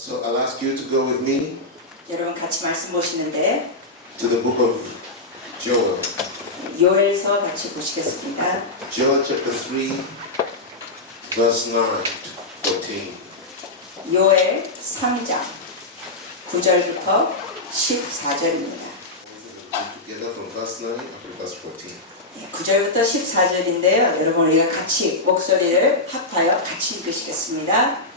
So I'll ask you to go with me 여러분 같이 말씀 보시는데 to the book of Joel. 요엘서 같이 보시겠습니다. Joel chapter 3, verse 9 to 14. 요엘 3장 9절부터 14절입니다. Together from verse 9 up to verse 14. 9절부터 14절인데요. 여러분 우리가 같이 목소리를 합하여 같이 읽으시겠습니다.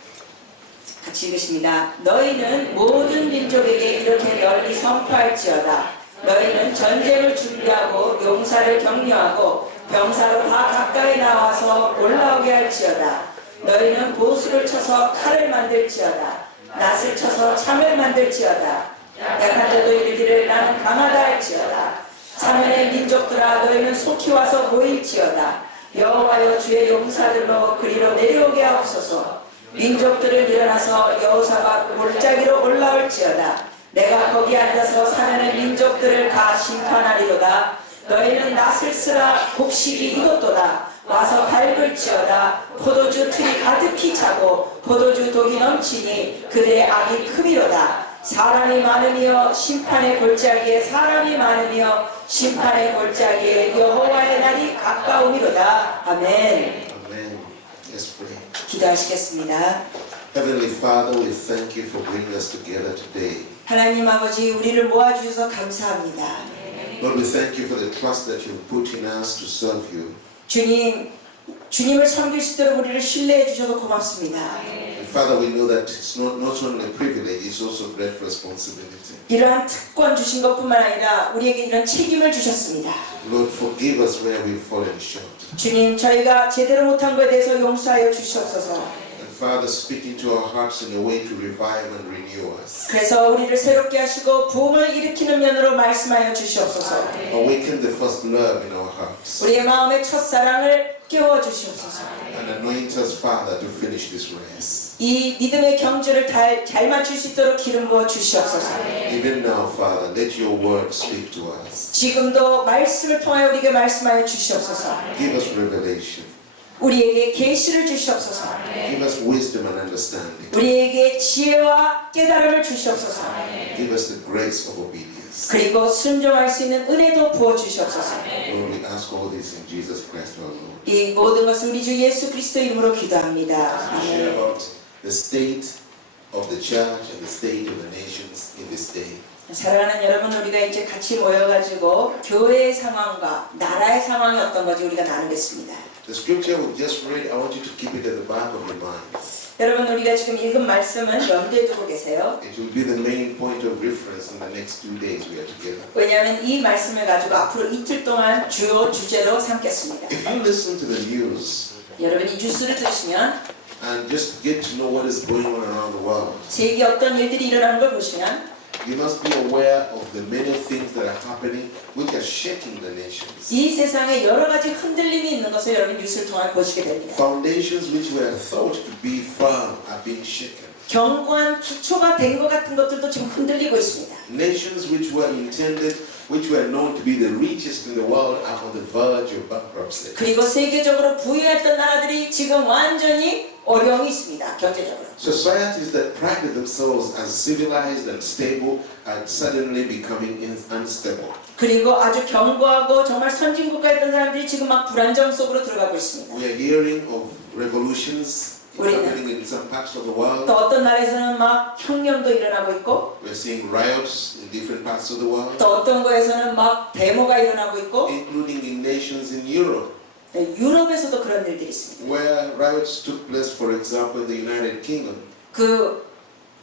같이 읽으십니다. 너희는 모든 민족에게 이렇게 널리 선포할지어다. 너희는 전쟁을 준비하고 용사를 격려하고 병사로 다 가까이 나와서 올라오게 할지어다. 너희는 보수를 쳐서 칼을 만들지어다. 낫을 쳐서 참을 만들지어다. 약한 자도 이르기를 나는 강하다 할지어다. 사면의 민족들아 너희는 속히 와서 모일지어다. 여호와여 주의 용사들로 그리로 내려오게 하옵소서. 민족들을 일어나서 여호사밧 골짜기로 올라올지어다. 내가 거기 앉아서 사면의 민족들을 다 심판하리로다. 너희는 낫을 쓰라 곡식이 익었도다. 와서 밟을지어다. 포도주 틀이 가득히 차고 포도주 독이 넘치니 그들의 악이 크미로다. 사람이 많으며 심판의 골짜기에 사람이 많으며 심판의 골짜기에 여호와의 날이 가까우미로다. 아멘. Amen. Let's pray. 기도하시겠습니다. Heavenly Father, we thank you for bringing us together today. 하나님 아버지 우리를 모아주셔서 감사합니다. Lord, we thank you for the trust that you've put in us to serve you. 주님을 섬길 수 있도록 우리를 신뢰해 주셔서 고맙습니다. And Father, we know that it's not only a privilege, it's also great responsibility. 이러한 특권 주신 것뿐만 아니라 우리에게 이런 책임을 주셨습니다. Lord, forgive us where we've fallen short. 주님, 저희가 제대로 못한 것에 대해서 용서하여 주시옵소서. And Father, speak into our hearts in a way to revive and renew us. 그래서 우리를 새롭게 하시고 부흥을 일으키는 면으로 말씀하여 주시옵소서. Awaken the first love in our hearts. 우리의 마음의 첫사랑을 깨워 주시옵소서. And anoint us, Father, to finish this race. 이 믿음의 경주를 잘 맞출 수 있도록 기름 부어 주시옵소서. Even now, Father, let your word speak to us. 지금도 말씀을 통하여 우리에게 말씀하여 주시옵소서. Give us revelation. 우리에게 계시를 주시옵소서. Give us wisdom and understanding. 우리에게 지혜와 깨달음을 주시옵소서. Give us the grace of obedience. 그리고 순종할 수 있는 은혜도 부어 주시옵소서. Lord, we ask all this in Jesus Christ our Lord. 이 모든 것을 우리 주 예수 그리스도 이름으로 기도합니다. We share 아멘. about the state of the church and the state of the nations in this day. 사랑하는 여러분, 우리가 이제 같이 모여가지고 교회의 상황과 나라의 상황이 어떤 건지 우리가 나누겠습니다. The scripture we just read, I want you to keep it at the back of your minds. 여러분, 우리가 지금 읽은 말씀은 염두에 두고 계세요. It will be the main point of reference in the next 2 days we are together. 왜냐하면 이 말씀을 가지고 앞으로 이틀 동안 주요 주제로 삼겠습니다. If you listen to the news 여러분, 이 뉴스를 들으시면 and just get to know what is going on around the world, 세계에 어떤 일들이 일어나는 걸 보시면 you must be aware of the many things that are happening which are shaking the nations. 이 세상에 여러 가지 흔들림이 있는 것을 여러분 뉴스를 통해 보시게 됩니다. Foundations which were thought to be firm are being shaken. 견고한 기초가 된 것 같은 것들도 지금 흔들리고 있습니다. Nations which were intended, which were known to be the richest in the world are on the verge of bankruptcy. 그리고 세계적으로 부유했던 나라들이 지금 완전히 어려움이 있습니다. 경제적으로. Societies that prided themselves as civilized and stable are suddenly becoming unstable. 그리고 아주 견고하고 정말 선진국가였던 사람들이 지금 막 불안정 속으로 들어가고 있습니다. We are hearing of revolutions happening in some parts of the world. 또 어떤 나라에서는 막 혁명도 일어나고 있고 We're seeing riots in different parts of the world, 또 어떤 곳에서는 막 데모가 일어나고 있고 including in nations in Europe, 유럽에서도 그런 일들이 있습니다. where riots took place, for example, in the United Kingdom. 그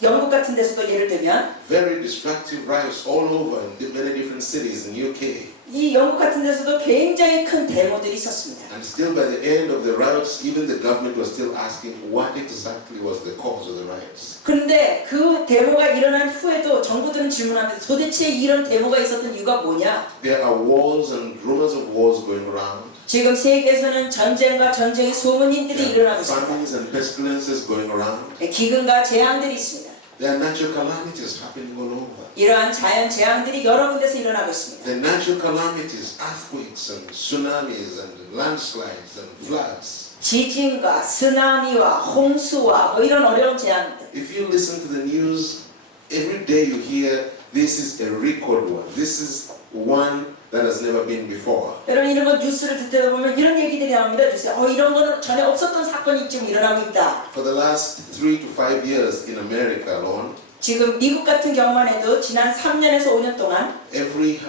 영국 같은 데서도 예를 들면 Very destructive riots all over in many different cities in UK. 이 영국 같은 데서도 굉장히 큰 데모들이 있었습니다. And still by the end of the riots, even the government was still asking what exactly was the cause of the riots. 그런데 그 데모가 일어난 후에도 정부들은 질문합니다. 도대체 이런 데모가 있었던 이유가 뭐냐? There are wars and rumors of wars going around. 지금 세계에서는 전쟁과 전쟁의 소문인들이 일어나고 있습니다. Famines and pestilences going around. 기근과 재앙들이 있습니다. There are natural calamities happening all over. 이러한 자연 재앙들이 여러 군데서 일어나고 있습니다. The natural calamities, earthquakes and tsunamis and landslides and floods. 지진과 쓰나미와 홍수와 뭐 이런 어려운 재앙들. If you listen to the news, every day you hear this is a record one. This is one that has never been before. 여러분 이런 거 뉴스를 듣다 보면 이런 얘기들이 나옵니다. 뉴스에 이런 거는 전에 없었던 사건이 지금 일어나고 있다. For the last 3 to 5 years in America alone, 지금 미국 같은 경우만 해도 지난 3년에서 5년 동안 every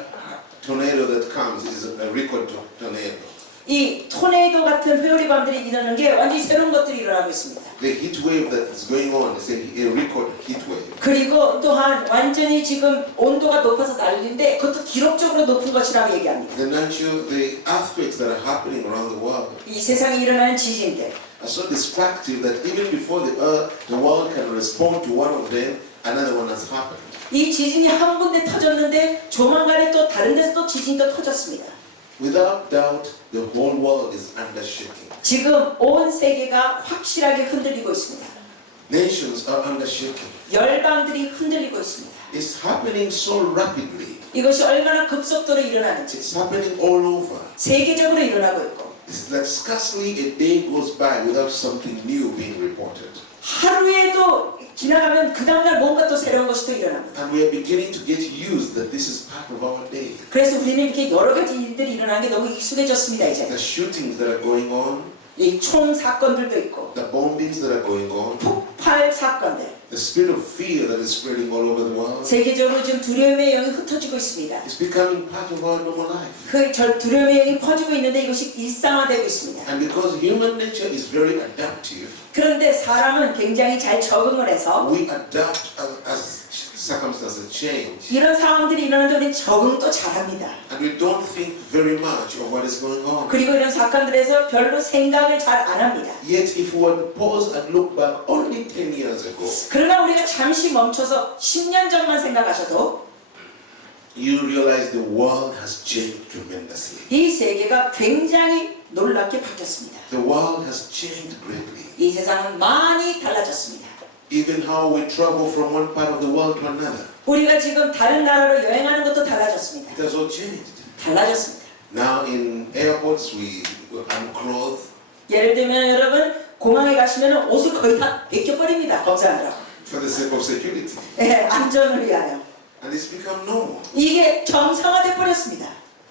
tornado that comes is a record tornado. 이 토네이도 같은 회오리밤들이 일어나는 게 완전히 새로운 것들이 일어나고 있습니다. The heat wave that is going on is a record heat wave. 그리고 또한 완전히 지금 온도가 높아서 난리인데 그것도 기록적으로 높은 것이라고 얘기합니다. The earthquakes that are happening around the world 이 세상에 일어나는 지진들. are so destructive that even before the world can respond to one of them, another one has happened. 이 지진이 한 군데 터졌는데 조만간에 또 다른 데서 또 지진이 또 터졌습니다. Without doubt, the whole world is under shaking. 지금 온 세계가 확실하게 흔들리고 있습니다. Nations are under shaking. 열방들이 흔들리고 있습니다. It's happening so rapidly. 이것이 얼마나 급속도로 일어나는지 It's happening all over. 세계적으로 일어나고 있고 It's that scarcely a day goes by without something new being reported. 하루에도 지나가면 그 다음날 뭔가 또 새로운 것이 또 일어납니다. And we are beginning to get used that this is part of our day. 그래서 우리는 이렇게 여러 가지 일들이 일어나는 게 너무 익숙해졌습니다. 이제 The shootings that are going on, 이 총 사건들도 있고 the bombings that are going on, 폭발 사건들 the spirit of fear that is spreading all over the world. 세계적으로 지금 두려움의 영이 흩어지고 있습니다. It's becoming part of our normal life. 그 두려움의 영이 퍼지고 있는데 이것이 일상화되고 있습니다. And because human nature is very adaptive, 그런데 사람은 굉장히 잘 적응을 해서 we adapt as circumstances change. 이런 상황들이 일어나는데 우리는 적응도 잘합니다. And we don't think very much of what is going on. 그리고 이런 사건들에서 별로 생각을 잘 안 합니다. Yet if we were to pause and look back only 10 years ago, 그러나 우리가 잠시 멈춰서 10년 전만 생각하셔도 you realize the world has changed tremendously. 이 세계가 굉장히 놀랍게 바뀌었습니다. The world has changed greatly. 이 세상은 많이 달라졌습니다. Even how we travel from one part of the world to another. 우리가 지금 다른 나라로 여행하는 것도 달라졌습니다. It has all changed. 달라졌습니다. Now in airports we unclothe 예를 들면 여러분 공항에 가시면 옷을 거의 다 벗겨버립니다. 검사하느라고. for the sake of security. 네, 안전을 위하여. And it's become normal. 이게 정상화돼 버렸습니다.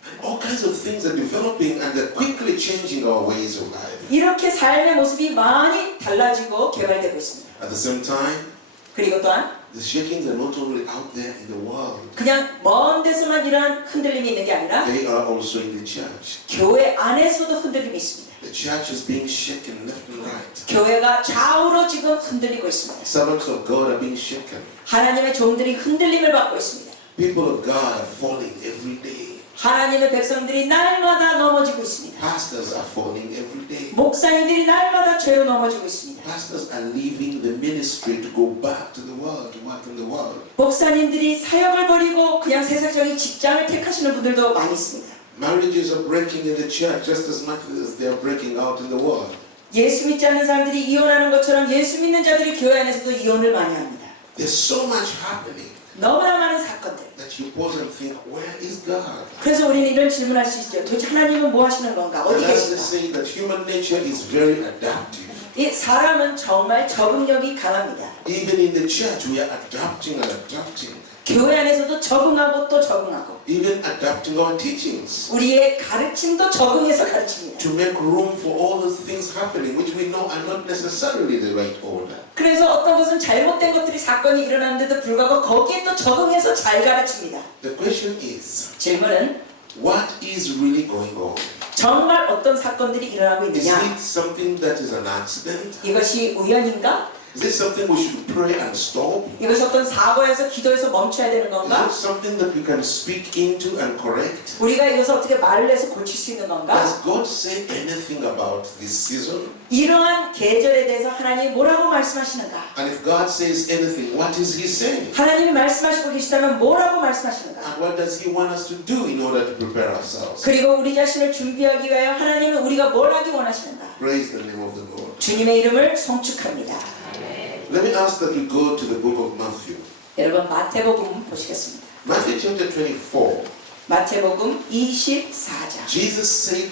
And all kinds of things are developing and they're quickly changing our ways of life. 이렇게 삶의 모습이 많이 달라지고 개발되고 있습니다. At the same time, 그리고 또한 the shakings are not only out there in the world, 그냥 먼 데서만 이러한 흔들림이 있는 게 아니라 they are also in the church. 교회 안에서도 흔들림이 있습니다. The church is being shaken left and right. 교회가 좌우로 지금 흔들리고 있습니다. Servants of God are being shaken. 하나님의 종들이 흔들림을 받고 있습니다. People of God are falling every day. 하나님의 백성들이 날마다 넘어지고 있습니다. Pastors are falling every day. 목사님들이 날마다 죄로 넘어지고 있습니다. Pastors are leaving the ministry to go back to the world, to work in the world. 목사님들이 사역을 버리고 그냥 세상적인 직장을 택하시는 분들도 많이 있습니다. Marriages are breaking in the church just as much as they are breaking out in the world. 예수 믿지 않는 사람들이 이혼하는 것처럼 예수 믿는 자들이 교회 안에서도 이혼을 많이 합니다. There's so much happening 너무나 많은 사건들. that you pause and think, where is God? 그래서 우리는 이런 질문할 수 있죠. 도대체 하나님은 뭐 하시는 건가? 어디 And as they 계신가? say that human nature is very adaptive. 이 사람은 정말 적응력이 강합니다. Even in the church, we are adapting and adapting. 교회 안에서도 적응하고 또 적응하고 Even adapting our teachings 우리의 가르침도 적응해서 가르칩니다. to make room for all those things happening, which we know are not necessarily the right order. 그래서 어떤 것은 잘못된 것들이 사건이 일어났는데도 불구하고 거기에 또 적응해서 잘 가르칩니다. The question is, 질문은 what is really going on? 정말 어떤 사건들이 일어나고 Is 있느냐? it something that is an accident? 이것이 우연인가? Is it something we should pray and stop? 이것이 어떤 사고에서 기도해서 멈춰야 되는 Is 건가? it something that we can speak into and correct? 우리가 이것을 어떻게 말을 해서 고칠 수 있는 건가? Does God say anything about this season? 이러한 계절에 대해서 하나님이 뭐라고 말씀하시는가? And if God says anything, what is He saying? 하나님이 말씀하시고 계시다면 뭐라고 말씀하시는가? And what does He want us to do in order to prepare ourselves? 그리고 우리 자신을 준비하기 위하여 하나님은 우리가 뭘 하기 원하시는가? Praise the name of the Lord. 주님의 이름을 송축합니다. Let me ask that we go to the book of Matthew. 여러분 마태복음 보시겠습니다. Matthew chapter 24. 마태복음 24장. Jesus said,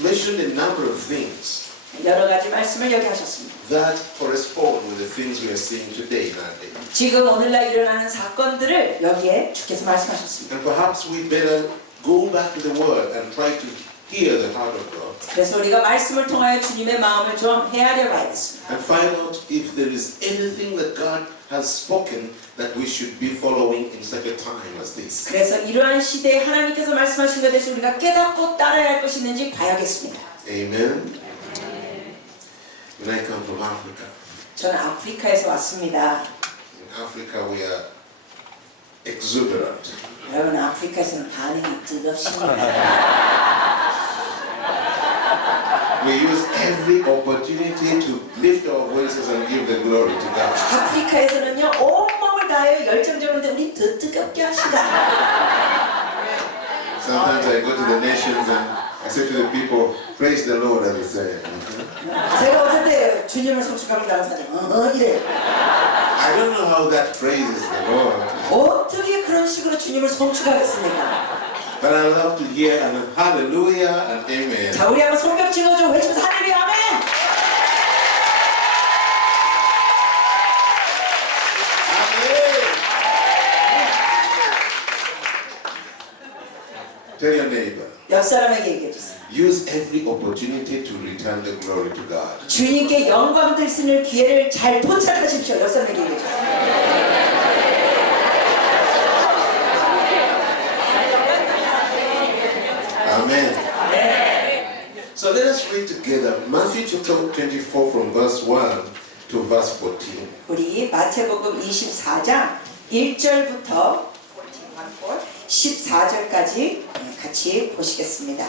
mentioned a number of things. 여러 가지 말씀을 여기 하셨습니다. that correspond with the things we are seeing today in our day. 지금 오늘날 일어나는 사건들을 여기에 주께서 말씀하셨습니다. And perhaps we better go back to the Word and try to hear the heart of God 그래서 우리가 말씀을 통하여 주님의 마음을 좀 헤아려 봐야겠습니다. and find out if there is anything that God has spoken that we should be following in such a time as this. 그래서 이러한 시대에 하나님께서 말씀하신 것에 대해서 우리가 깨닫고 따라야 할 것이 있는지 봐야겠습니다. Amen. When I come from Africa, 저는 아프리카에서 왔습니다. in Africa we are exuberant. 여러분 아프리카에서는 반응이 뜨겁습니다. We use every opportunity to lift our voices and give the glory to God. 아프리카에서는요 온몸을 다하여 열정적인데 우리 더 뜨겁게 합시다. Sometimes I go to the nations and I say to the people, praise the Lord, and they say, 제가 어떨 때 주님을 성숙합니다 하는 사람 이래. I don't know how that praises the Lord, 어떻게 그런 식으로 주님을 성축하겠습니까? but I love to hear and hallelujah and amen. 자 우리 한번 손뼉 치고 외치면서 할렐루야 아멘. Tell your neighbor, 옆 사람에게 얘기해 주세요. use every opportunity to return the glory to God. 주님께 영광 드리는 기회를 잘 포착하십시오. 옆 사람에게 얘기해 주세요. Amen. 네. So let us read together Matthew chapter 24 from verse 1 to verse 14. 우리 마태복음 24장 1절부터 14절까지 같이 보시겠습니다.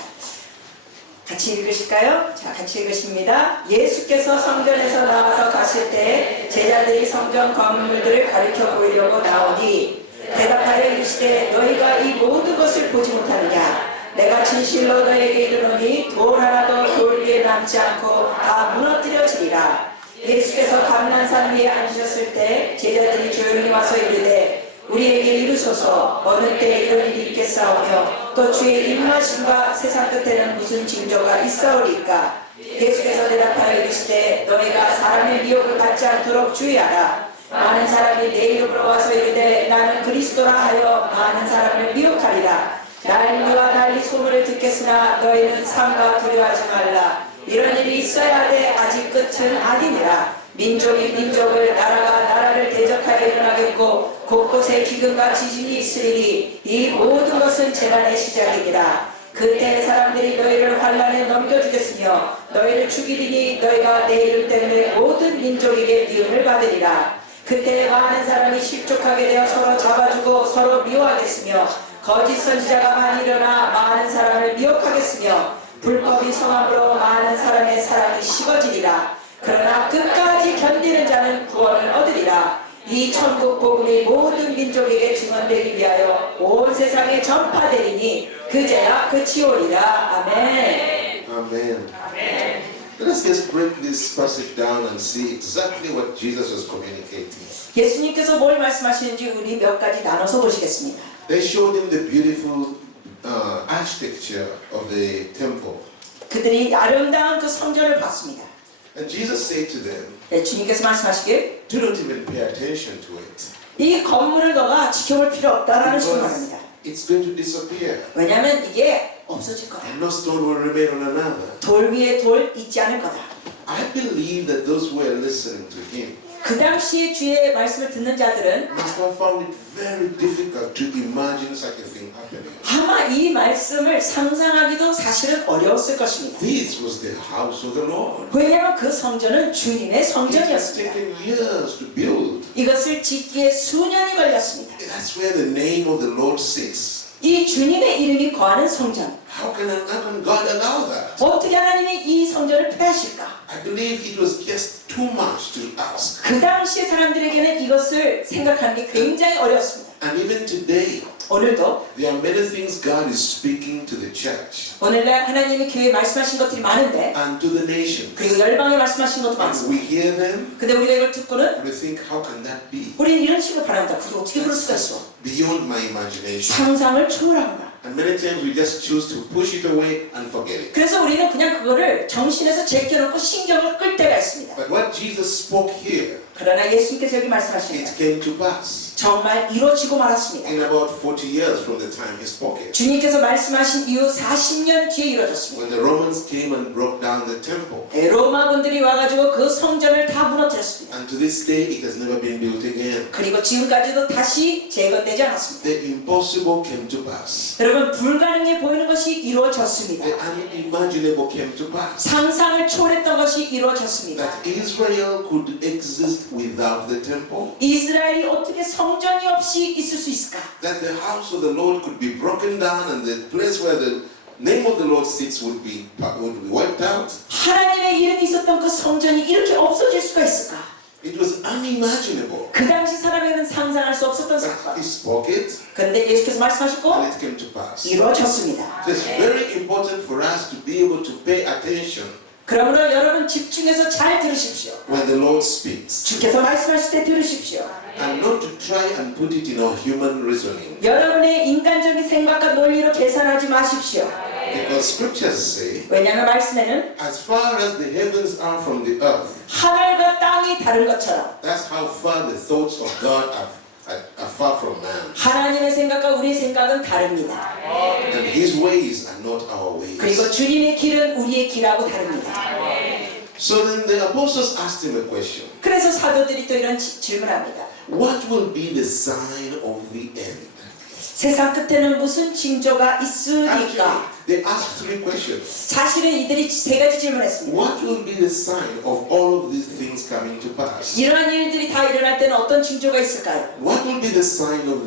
같이 읽으실까요? 자, 같이 읽으십니다. 예수께서 성전에서 나와서 가실 때 제자들이 성전 건물들을 가르쳐 보이려고 나오니 대답하여 이르시되 너희가 이 모든 것을 보지 못하느냐? 내가 진실로 너에게 이르노니 돌 하나도 돌 위에 남지 않고 다 무너뜨려지리라. 예수께서 감난산 위에 앉으셨을 때 제자들이 조용히 와서 이르되 우리에게 이르소서 어느 때 이런 일이 있겠사오며 또 주의 임하심과 세상 끝에는 무슨 징조가 있사오리까? 예수께서 대답하여 이르시되 너희가 사람의 미혹을 받지 않도록 주의하라. 많은 사람이 내 이름으로 와서 이르되 나는 그리스도라 하여 많은 사람을 미혹하리라. 난리와 난리 소문을 듣겠으나 너희는 삼가 두려워하지 말라. 이런 일이 있어야 하되 아직 끝은 아니니라. 민족이 민족을 나라가 나라를 대적하여 일어나겠고 곳곳에 기근과 지진이 있으리니 이 모든 것은 재난의 시작이니라. 그때 사람들이 너희를 환난에 넘겨주겠으며 너희를 죽이리니 너희가 내 이름 때문에 모든 민족에게 미움을 받으리라. 그때 많은 사람이 실족하게 되어 서로 잡아주고 서로 미워하겠으며 거짓 선지자가 많이 일어나 많은 사람을 미혹하겠으며 불법이 성함으로 많은 사람의 사랑이 식어지리라. 그러나 끝까지 견디는 자는 구원을 얻으리라. 이 천국 복음이 모든 민족에게 증언되기 위하여 온 세상에 전파되리니 그제야 끝이 오리라. 아멘. Amen. Let us just break this passage down and see exactly what Jesus was communicating. 예수님께서 뭘 말씀하시는지 우리 몇 가지 나눠서 보시겠습니다. They showed him the beautiful architecture of the temple. 그들이 아름다운 그 성전을 봤습니다. And Jesus said to them, 네, 주님께서 말씀하시길 do not even pay attention to it. 이 건물을 너가 지켜볼 필요 없다라는 식으로 Because 말합니다. it's going to disappear. 왜냐하면 이게 없어질 거다. And no stone will remain on another. 돌 위에 돌 있지 않을 거다. I believe that those who were listening to him 그 당시 주의 말씀을 듣는 자들은 must have found it very difficult to imagine such a thing happening. 아마 이 말씀을 상상하기도 사실은 어려웠을 것입니다. This was the house of the Lord. 왜냐하면 그 성전은 주님의 It has 성전이었습니다. taken years to build. 이것을 짓기에 수년이 걸렸습니다. That's where the name of the Lord sits. 이 주님의 이름이 거하는 성전. How can God allow that? 어떻게 하나님이 이 성전을 폐하실까? I believe it was just too much to ask. 그 당시 사람들에게는 이것을 생각하는 게 굉장히 어려웠습니다. And even today, 오늘도 there are many things God is speaking to the church 오늘날 하나님이 교회에 말씀하신 것들이 많은데 and to the nations. 그리고 열방에 말씀하신 것도 And 많습니다. we hear them, 근데 우리가 이걸 듣고는 we think, how can that be? 우리는 이런 식으로 바랍니다. 그게 어떻게 그럴 수가 있어? Beyond my imagination. 상상을 초월합니다. And many times we just choose to push it away and forget it. 그래서 우리는 그냥 그거를 정신에서 제껴놓고 신경을 끌 때가 있습니다. But what Jesus spoke here, 그러나 예수님께서 여기 말씀하십니다. it came to pass. 정말 이루어지고 말았습니다. In about 40 years from the time he spoke it. 주님께서 말씀하신 이후 40년 뒤에 이루어졌습니다. When the Romans came and broke down the temple. 로마군들이 와가지고 그 성전을 다 무너뜨렸습니다. And to this day it has never been built again. 그리고 지금까지도 다시 재건되지 않았습니다. The impossible came to pass. 여러분 불가능해 보이는 것이 이루어졌습니다. The unimaginable came to pass. 상상을 초월했던 것이 이루어졌습니다. That Israel could exist without the temple. 이스라엘이 어떻게 성전이 없이 있을 수 있을까? That the house of the Lord could be broken down and the place where the name of the Lord sits would be wiped out. 하나님의 이름이 있었던 그 성전이 이렇게 없어질 수가 있을까? It was unimaginable. 그 당시 사람에게는 상상할 수 없었던 But 사건. he spoke it 그런데 예수께서 말씀하셨고 and it came to pass. 이루어졌습니다. So it's very important for us to be able to pay attention 그러므로 여러분 집중해서 잘 들으십시오. when the Lord speaks 주께서 말씀하실 때 들으십시오. and not to try and put it in our human reasoning. 여러분의 인간적인 생각과 논리로 계산하지 마십시오. Because scriptures say, 왜냐하면 말씀에는 as far as the heavens are from the earth, 하늘과 땅이 다른 것처럼 that's how far the thoughts of God are far from man. 하나님의 생각과 우리의 생각은 다릅니다. And his ways are not our 그리고 ways. 주님의 길은 우리의 길하고 다릅니다. So then the apostles asked him a question. 그래서 사도들이 또 이런 질문합니다. What will be the sign of the end? 세상 끝에는 무슨 징조가 있으리까? Actually, they asked three questions. 사실은 이들이 세 가지 질문했습니다. What will be the sign of all of these things coming to pass? 이러한 일들이 다 일어날 때는 어떤 징조가 있을까요? What will be the sign of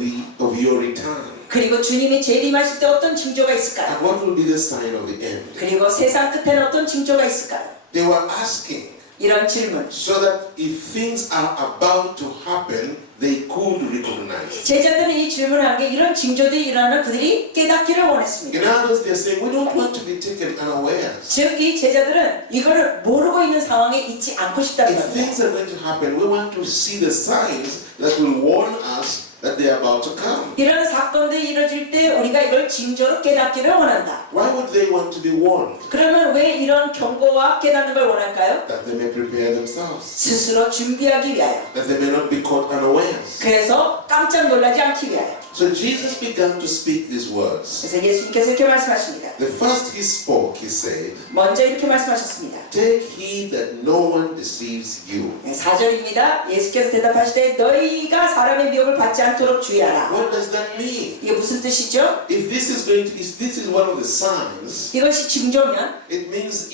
your return? 그리고 주님이 재림하실 때 어떤 징조가 있을까요? And what will be the sign of the end? 그리고 세상 끝에는 어떤 징조가 있을까요? They were asking 이런 질문. so that if things are about to happen, they could recognize. 제자들은 이 질문을 한 게 이런 징조들이 일어나는 그들이 깨닫기를 원했습니다. In other words, they're saying, we don't want to be taken unawares. 즉 이 제자들은 이거를 모르고 있는 상황에 있지 않고 싶다는 If 겁니다. things are going to happen, we want to see the signs that will warn us that they are about to come. 이런 사건들이 이루어질 때 우리가 이걸 징조로 깨닫기를 원한다. Why would they want to be warned? 그러면 왜 이런 경고와 깨닫는 걸 원할까요? That they may prepare themselves. 스스로 준비하기 위하여. That they may not be caught unawares. 그래서 깜짝 놀라지 않기 위하여. So Jesus began to speak these words. 그래서 예수님께서 이렇게 말씀하십니다. The first he spoke, he said, 먼저 이렇게 말씀하셨습니다. take heed that no one deceives you. 4절입니다. 예수께서 대답하시되 너희가 사람의 미혹을 받지 않도록 주의하라. What does that mean? 이게 무슨 뜻이죠? If this is one of the signs, 이것이 징조면 it means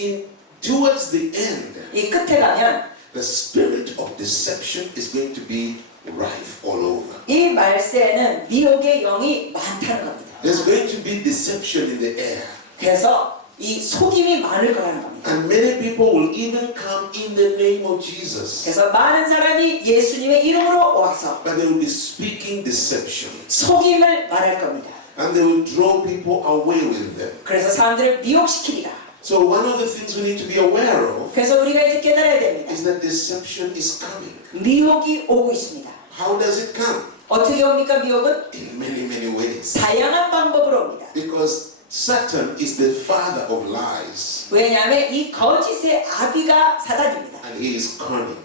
towards the end, 이 끝에 가면 the spirit of deception is going to be rife all over. 이 말세에는 미혹의 영이 많다는 겁니다. There's going to be deception in the air. 그래서 이 속임이 많을 거라는 겁니다. And many people will even come in the name of Jesus. 그래서 많은 사람이 예수님의 이름으로 와서 But they will be speaking deception. 속임을 말할 겁니다. And they will draw people away with them. 그래서 사람들을 미혹시키리라. So one of the things we need to be aware of 그래서 우리가 이제 깨달아야 됩니다. is that deception is coming. 미혹이 오고 있습니다. How does it come? 어떻게 옵니까 미혹은? In many, many ways. 다양한 방법으로 옵니다. Because Satan is the father of lies. 왜냐하면 이 거짓의 아비가 사단입니다. And he is cunning.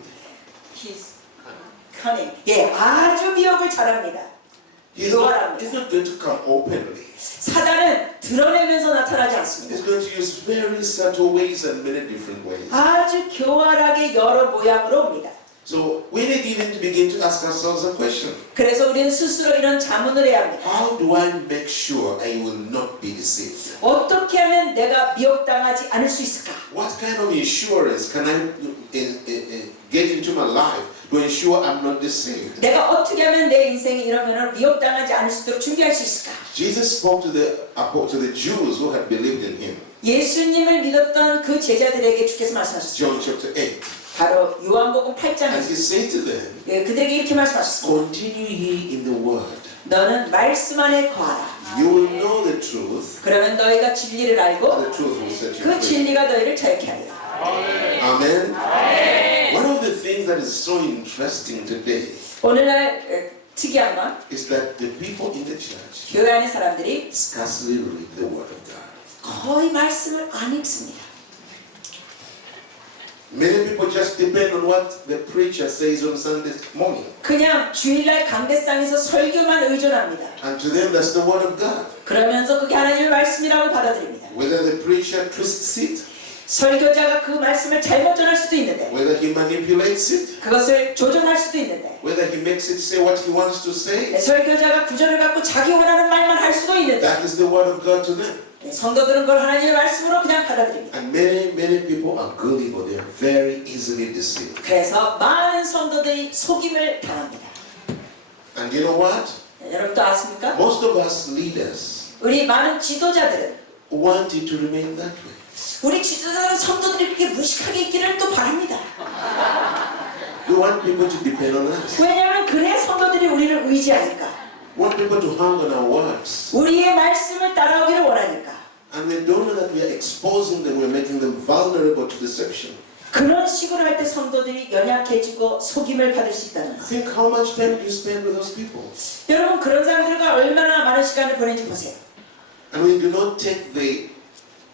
cunning. 예, 아주 미혹을 잘합니다. He's not going to come openly. 사단은 드러내면서 나타나지 않습니다. He's going to use very subtle ways and many different ways. 아주 교활하게 여러 모양으로 옵니다. So we need even to begin to ask ourselves a question. 그래서 우리는 스스로 이런 자문을 해야 합니다. How do I make sure I will not be deceived? 어떻게 하면 내가 미혹당하지 않을 수 있을까? What kind of insurance can I get into my life to ensure I'm not deceived? 내가 어떻게 하면 내 인생에 이러면 미혹당하지 않을 수 있도록 준비할 수 있을까? Jesus spoke to the Jews who had believed in him. 예수님을 믿었던 그 제자들에게 주께서 말씀하셨습니다. John chapter 8. 바로 요한복음 And 8장에 he said to them, 그들에게 이렇게 말씀하셨습니다. continue ye in the word. 너는 말씀 안에 거하라. You will know the truth, 그러면 너희가 진리를 알고 and the truth will set you 그 free. 진리가 너희를 자유케 하리라. Amen. One of the things that is so interesting today 오늘날 특이한 건 is that the people in the church 교회 안의 사람들이 scarcely read the Word of God. 거의 말씀을 안 읽습니다. Many people just depend on what the preacher says on Sunday morning. 그냥 주일날 강대상에서 설교만 의존합니다. And to them, that's the Word of God. 그러면서 그게 하나님의 말씀이라고 받아들입니다. Whether the preacher twists it, 설교자가 그 말씀을 잘못 전할 수도 있는데 whether he manipulates it, 그것을 조정할 수도 있는데 whether he makes it say what he wants to say, 설교자가 구절을 갖고 자기 원하는 말만 할 수도 있는데 that is the Word of God to them. 성도들은 그걸 하나님의 말씀으로 그냥 받아들입니다. And many people are gullible. They are very easily deceived. 그래서 많은 성도들이 속임을 당합니다. And you know what? 여러분 또 아십니까? Most of us leaders 우리 많은 지도자들은 want it to remain that way. 우리 지도자는 성도들이 그렇게 무식하게 있기를 또 바랍니다. We want people to depend on us. 왜냐하면 그래야 성도들이 우리를 의지하니까. We want people to hang on our words. 우리의 말씀을 따라오기를 원하니까. And we don't know that we are exposing them, we're making them vulnerable to deception. 그런 식으로 할 때 성도들이 연약해지고 속임을 받을 수 있다는 것. Think how much time do you spend with those people? 여러분 그런 사람들과 얼마나 많은 시간을 보낸지 보세요. And we do not take the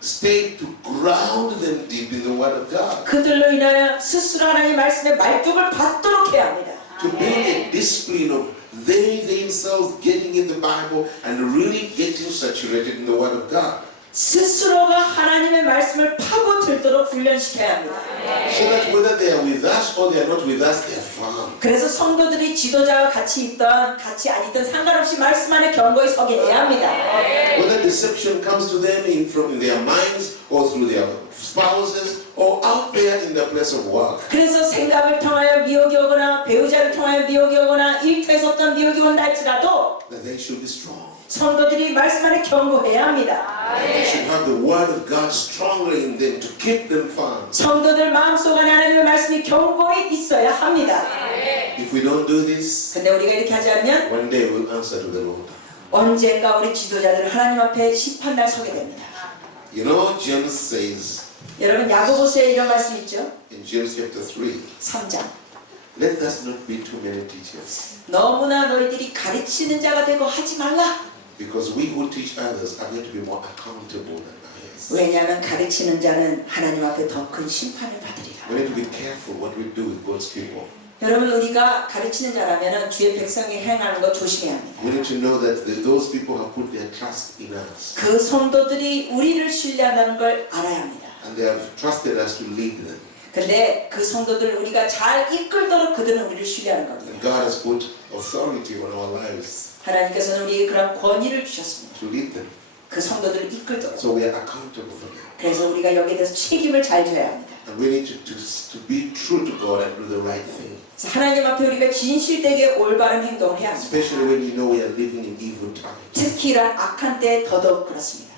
step to ground them deep in the Word of God. 그들로 인하여 스스로 하나님의 말씀에 말뚝을 받도록 해야 합니다. To build a discipline of they themselves getting in the Bible and really getting saturated in the Word of God. 스스로가 하나님의 말씀을 파고들도록 훈련시켜야 합니다. So that whether they are with us or they are not with us, they are firm. 그래서 성도들이 지도자와 같이 있던 같이 안 있던 상관없이 말씀 안에 견고히 서게 해야 합니다. Whether deception comes to them from their minds or through their spouses or out there in the place of work. 그래서 생각을 통하여 미혹이 오거나 배우자를 통하여 미혹이 오거나 일터에서 어떤 미혹이 온다 할지라도 That they should be strong. 성도들이 말씀 안에 견고해야 합니다. They should have the Word of God strongly in them to keep them firm. 성도들 마음속 안에 하나님의 말씀이 견고히 있어야 합니다. If we don't do this, 근데 우리가 이렇게 하지 않으면 one day we'll answer to the Lord. 언젠가 우리 지도자들은 하나님 앞에 심판날 서게 됩니다. You know, James says 여러분 야고보서에 이런 말씀 있죠? in James chapter 3, 3장. let us not be too many teachers, 너무나 너희들이 가르치는 자가 되고 하지 말라. because we who teach others are going to be more accountable than others. 왜냐하면 가르치는 자는 하나님 앞에 더 큰 심판을 받으리라. We need to be careful what we do with God's people. 여러분 우리가 가르치는 자라면 주의 백성이 행하는 거 조심해야 합니다. We need to know that those people have put their trust in us, 그 성도들이 우리를 신뢰한다는 걸 알아야 합니다. and they have trusted us to lead them. 근데 그 성도들 우리가 잘 이끌도록 그들은 우리를 신뢰하는 And 겁니다. God has put authority on our lives 하나님께서는 우리에게 그런 권위를 주셨습니다. to lead them. 그 성도들을 이끌도록. So we are accountable for them. 그래서 우리가 여기에 대해서 책임을 잘 져야 합니다. And we need to be true to God and do the right thing. 그래서 하나님 앞에 우리가 진실되게 올바른 행동을 해야 합니다. Especially when you know we are living in evil times. 특히 이런 악한 때에 더더욱 그렇습니다.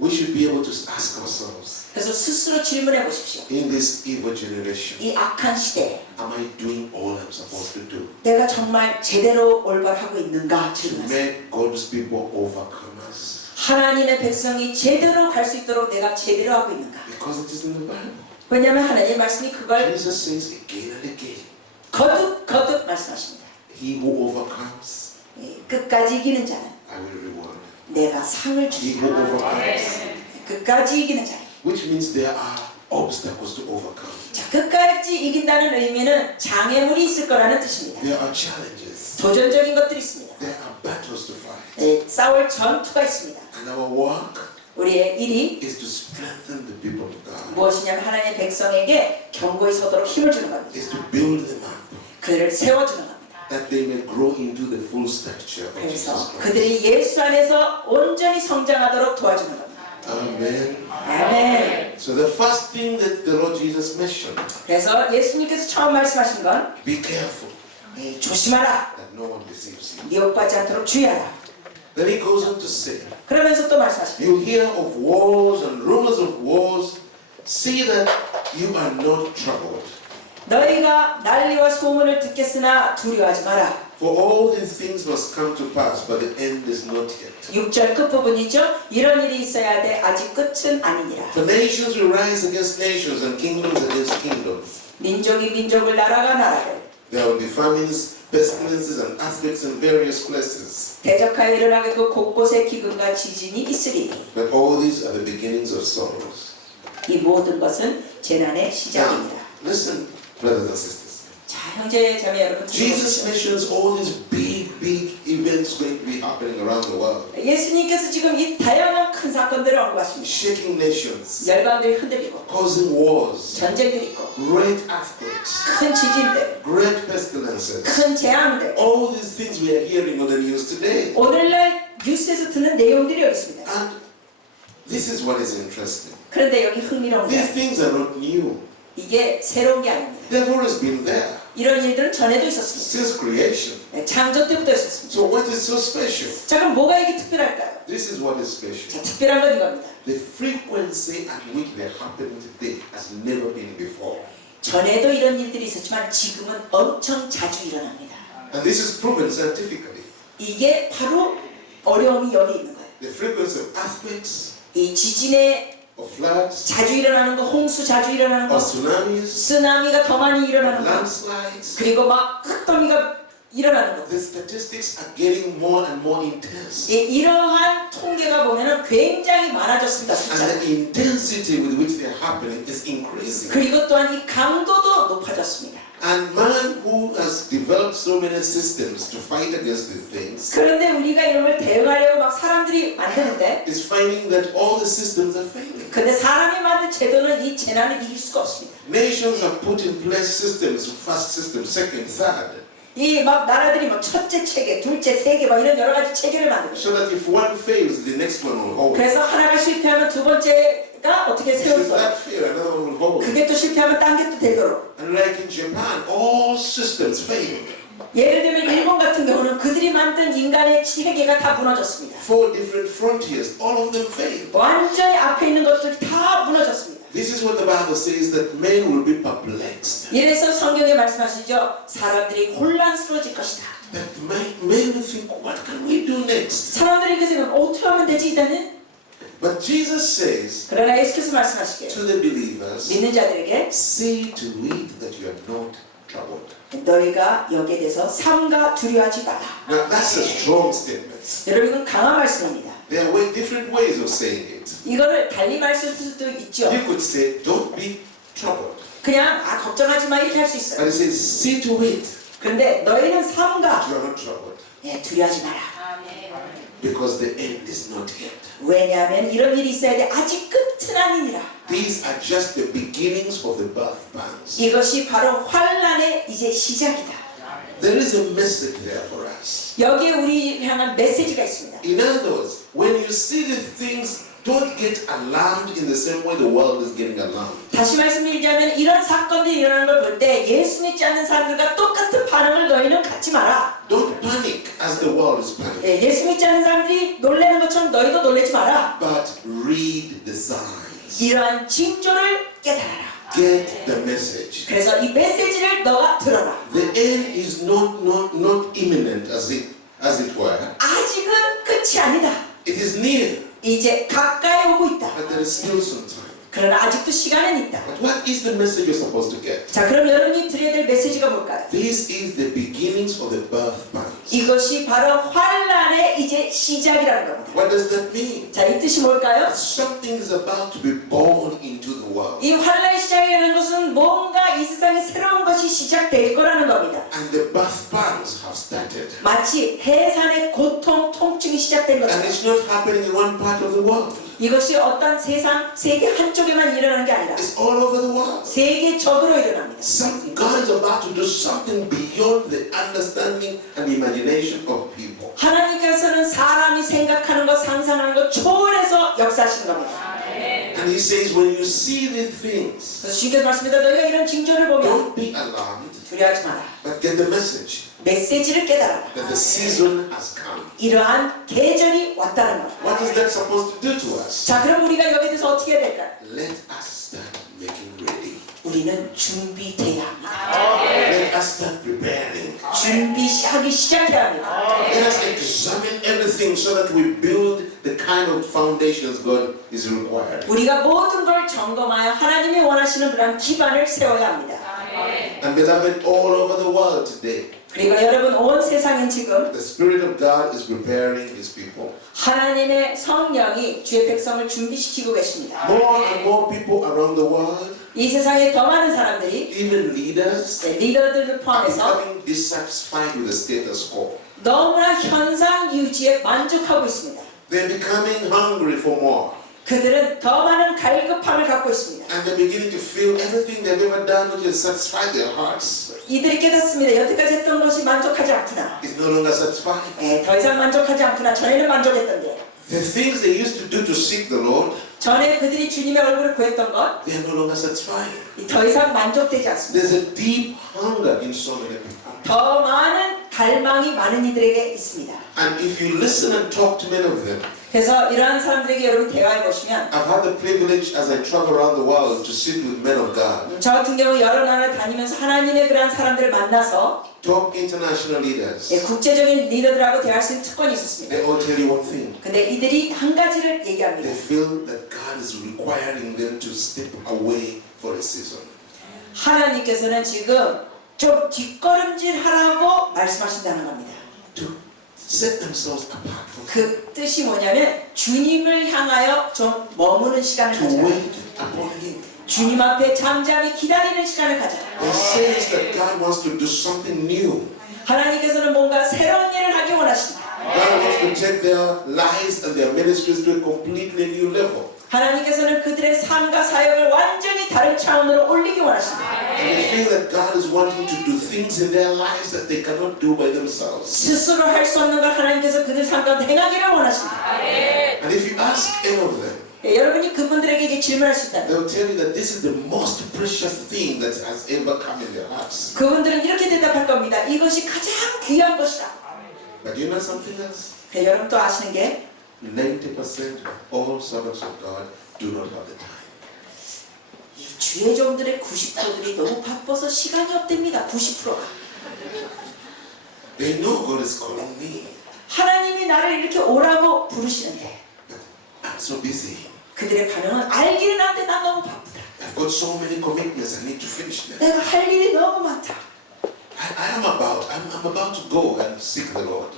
We should be able to ask ourselves, 그래서 스스로 질문해 보십시오. in this evil generation, 이 악한 시대에 am I doing all I'm supposed to do 내가 정말 제대로 올바르하고 있는가 to 질문하세요. make God's people overcomers? 하나님의 백성이 제대로 갈 수 있도록 내가 제대로 하고 있는가? Because it is in the Bible. 왜냐하면 하나님의 말씀이 그걸 Jesus says again and again, 거듭 말씀하십니다. he who overcomes, 끝까지 이기는 자는 I will reward. 내가 상을 He 주리라. who overcomes, 끝까지 이기는 자. which means there are obstacles to overcome. 자, 끝까지 이긴다는 의미는 장애물이 있을 거라는 뜻입니다. There are challenges. 도전적인 것들이 있습니다. There are battles to fight. 싸울 전투가 있습니다. And our work 우리의 일이 is to strengthen the people of God, 무엇이냐면 하나님의 백성에게 견고히 서도록 힘을 주는 겁니다. is to build them up, 그들을 세워주는 겁니다. that they may grow into the full stature of Jesus 그래서 Christ. 그들이 예수 안에서 온전히 성장하도록 도와주는 겁니다. Amen. 아멘. So the first thing that the Lord Jesus mentioned, 그래서 예수님께서 처음 말씀하신 건 be careful 조심하라. that no one deceives you. 미혹받지 않도록 주의하라. Then he goes on to say, 그러면서 또 말씀하십니다. you hear of wars and rumors of wars, see that you are not troubled. 너희가 난리와 소문을 듣겠으나 두려워하지 마라. For all these things must come to pass, but the end is not yet. 6절 끝부분이죠. 이런 일이 있어야 돼. 아직 끝은 아니니라. For nations will rise against nations and kingdoms against kingdoms. 민족이 민족을 나라가 나라를 There will be famines, pestilences, and earthquakes in various places. 대적하여 일어나고 곳곳에 기근과 지진이 있으리니 But all these are the beginnings of sorrows. 이 모든 것은 재난의 Now, 시작입니다. listen, brothers and sisters. 자, 형제 자매 여러분, Jesus 들어보십시오. mentions all these big events going to be happening around the world. 예수님께서 지금 이 다양한 큰 사건들을 언급하십니다. Shaking nations, 열방들이 흔들리고 causing wars, 전쟁들이 있고 great earthquakes, 큰 지진들, great pestilences. 큰 재앙들, All these things we are hearing on the news today. 오늘날 뉴스에서 듣는 내용들이 여기 있습니다. And this is what is interesting. 그런데 여기 흥미로운 These 게 things are not new. 이게 새로운 게 아닙니다. They've always been there 이런 일들은 전에도 있었습니다. since creation. 창조 때부터 있었습니다. So what is so special? 자, 그럼 뭐가 이게 특별할까요? This is what is 자, special. 특별한 건 이겁니다. The frequency at which they happen today has never been before. 전에도 이런 일들이 있었지만 지금은 엄청 자주 일어납니다. And this is proven scientifically. 이게 바로 어려움이 여기 있는 거예요. The frequency of earthquakes, 이 지진에 of floods, 자주 일어나는 거, 홍수 자주 일어나는 거, of tsunamis, 쓰나미가 더 많이 of 일어나는 거, landslides. 그리고 막 흙더미가 일어나는 거. The statistics are getting more and more intense. 이러한 통계가 보면은 굉장히 많아졌습니다. And 숫자가. the intensity with which they are happening is increasing. 그리고 또한 이 강도도 높아졌습니다. And man who has developed so many systems to fight against these things 그런데 우리가 이런 걸 대응하려고 막 사람들이 만드는데, is finding that all the systems are failing. 근데 사람이 만든 제도는 이 재난을 이길 수가 없습니다. Nations have put in place systems, first system, second, third, 이 막 나라들이 막 첫째 체계, 둘째 세계 막 이런 여러 가지 체계를 만드는 거예요. so that if one fails, the next one will hold. 그래서 하나가 실패하면 두 번째가 어떻게 세울 If 거예요. that fail, another one will hold. 그게 또 실패하면 딴 게 또 되도록. And like in Japan, all systems failed. 예를 들면 일본 같은 경우는 그들이 만든 인간의 체계가 다 무너졌습니다. 4 different frontiers, all of them failed. 완전히 앞에 있는 것들이 다 무너졌습니다. This is what the Bible says, that men will be perplexed. 이래서 성경에 말씀하시죠. 사람들이 혼란스러워질 것이다. That men will think, what can we do next? 사람들이 그 생각, 어떻게 하면 되지 이다는? But Jesus says 그러나 예수께서 말씀하시기에 to the believers, 믿는 자들에게 see to it that you are not troubled. 너희가 여기에 대해서 삼가 두려워하지 마라. Now that's a strong statement. 여러분 이건 강한 말씀입니다. There are different ways of saying it. 이거를 달리 말씀할 수도 있죠. You could say, don't be troubled. 그냥 걱정하지 마 이렇게 할 수 But 있어요. it says, see to it 그런데 너희는 that 삼가 you are not troubled. 두려워하지 마라. Because the end is not yet. 왜냐하면 이런 일이 있어야 돼. 아직 끝은 아니니라. These are just the beginnings of the birth pangs. 이것이 바로 환란의 이제 시작이다. There is a message there for us. 여기에 우리 향한 메시지가 있습니다. In other words, when you see the things, don't get alarmed in the same way the world is getting alarmed. 다시 말씀드리자면 이런 사건들이 일어나는 걸 볼 때 예수 믿지 않는 사람들과 똑같은 반응을 너희는 갖지 마라. Don't panic as the world is panicking, 예수 믿지 않는 사람들이 놀라는 것처럼 너희도 놀라지 마라. but read the signs. 이러한 징조를 깨달아라. Get the message. 그래서 이 메시지를 너가 들어라. The end is not imminent as it were. 아직은 끝이 아니다. It is near, 이제 가까이 오고 있다. but there is still some time. 그러나 아직도 시간은 있다. But what is the message you're supposed to get? 자, 그럼 여러분이 드려야 될 메시지가 뭘까요? This is the beginnings of the birth pangs. 이것이 바로 환란의 이제 시작이라는 겁니다. What does that mean? 자, 이 뜻이 뭘까요? Something is about to be born into the world. 이 환란의 시작이라는 것은 뭔가 이 세상에 새로운 것이 시작될 거라는 겁니다. And the birth pangs have started. 마치 해산의 고통, 통증이 시작된 And 것처럼 it's not happening in one part of the world. 이것이 어떤 세계 한쪽에만 일어나는 게 아니라 It's all over the world. 세계적으로 일어납니다. God is about to do something beyond the understanding and imagination of people. 하나님께서는 사람이 생각하는 것, 상상하는 것 초월해서 역사하시는 겁니다. And he says, when you see these things, 그래서 주님께서 말씀합니다. 너희가 이런 징조를 보면 don't be alarmed, 두려워하지 마라. but get the message 메시지를 깨달아라. that the season has come. 이러한 계절이 왔다는 겁니다. What is that supposed to do to us? 자, 그럼 우리가 여기에 대해서 어떻게 해야 될까요? Let us start making ready. 우리는 준비돼야 합니다. Let us start preparing. 준비하기 시작해야 합니다. Let us examine everything so that we build the kind of foundations God is requiring. 우리가 모든 걸 점검하여 하나님이 원하시는 그런 기반을 세워야 합니다. And beloved, all over the world today, 그리고 여러분 온 세상은 지금 the Spirit of God is preparing His people. 하나님의 성령이 주의 백성을 준비시키고 계십니다. More and more people around the world, 이 세상에 더 많은 사람들이 even leaders, 리더들을 are 포함해서 becoming dissatisfied with the status quo. 너무나 현상 유지에 만족하고 있습니다. They're becoming hungry for more. 그들은 더 많은 갈급함을 갖고 있습니다. And they're beginning to feel everything they've ever done which has satisfied their hearts 이들이 깨닫습니다. 여태까지 했던 것이 만족하지 않구나. is no longer satisfying. 더 이상 만족하지 않구나. 전에는 만족했던데. The things they used to do to seek the Lord, 전에 그들이 주님의 얼굴을 구했던 것, they are no longer satisfying. 더 이상 만족되지 않습니다. There's a deep hunger in so many people. 더 많은 갈망이 많은 이들에게 있습니다. And if you listen and talk to many of them, 그래서 이러한 사람들에게 여러분 대화해 보시면 I've had the privilege as I travel around the world to sit with men of God, 저 같은 경우 여러 나라를 다니면서 하나님의 그러한 사람들을 만나서 top international leaders. 국제적인 리더들하고 대화할 수 있는 특권이 있었습니다. They all tell you one thing. 근데 이들이 한 가지를 얘기합니다. They feel that God is requiring them to step away for a season. 하나님께서는 지금 좀 뒷걸음질 하라고 말씀하신다는 겁니다. To set themselves apart from 그 뜻이 뭐냐면 주님을 향하여 좀 머무는 시간을 to 가져라. wait upon Him. 주님 앞에 잠잠히 기다리는 시간을 가져라. They say that God wants to do something new. 하나님께서는 뭔가 새로운 일을 하기 원하신다. God wants to take their lives and their ministries to a completely new level. 하나님께서는 그들의 삶과 사역을 완전히 다른 차원으로 올리기 원하신다. And they feel that God is wanting to do things in their lives that they cannot do by themselves. 스스로 할 수 없는 걸 하나님께서 그들 삶 가운데 행하기를 원하신다. And if you ask any of them, 여러분이 그분들에게 이제 질문할 수 있다. they'll tell you that this is the most precious thing that has ever come in their hearts. 그분들은 이렇게 대답할 겁니다. 이것이 가장 귀한 것이다. But you know something else? 여러분 또 아시는 게 90% of all servants of God do not have the time. 이 주의 종들의 90%들이 너무 바빠서 시간이 없답니다. 90%가. They know God is calling me. 하나님이 나를 이렇게 오라고 부르시는데 I'm so busy. 그들의 반응은 알기는 한데 난 너무 바쁘다. I've got so many commitments. I need to finish them. 내가 할 일이 너무 많다. I'm about to go and seek the Lord.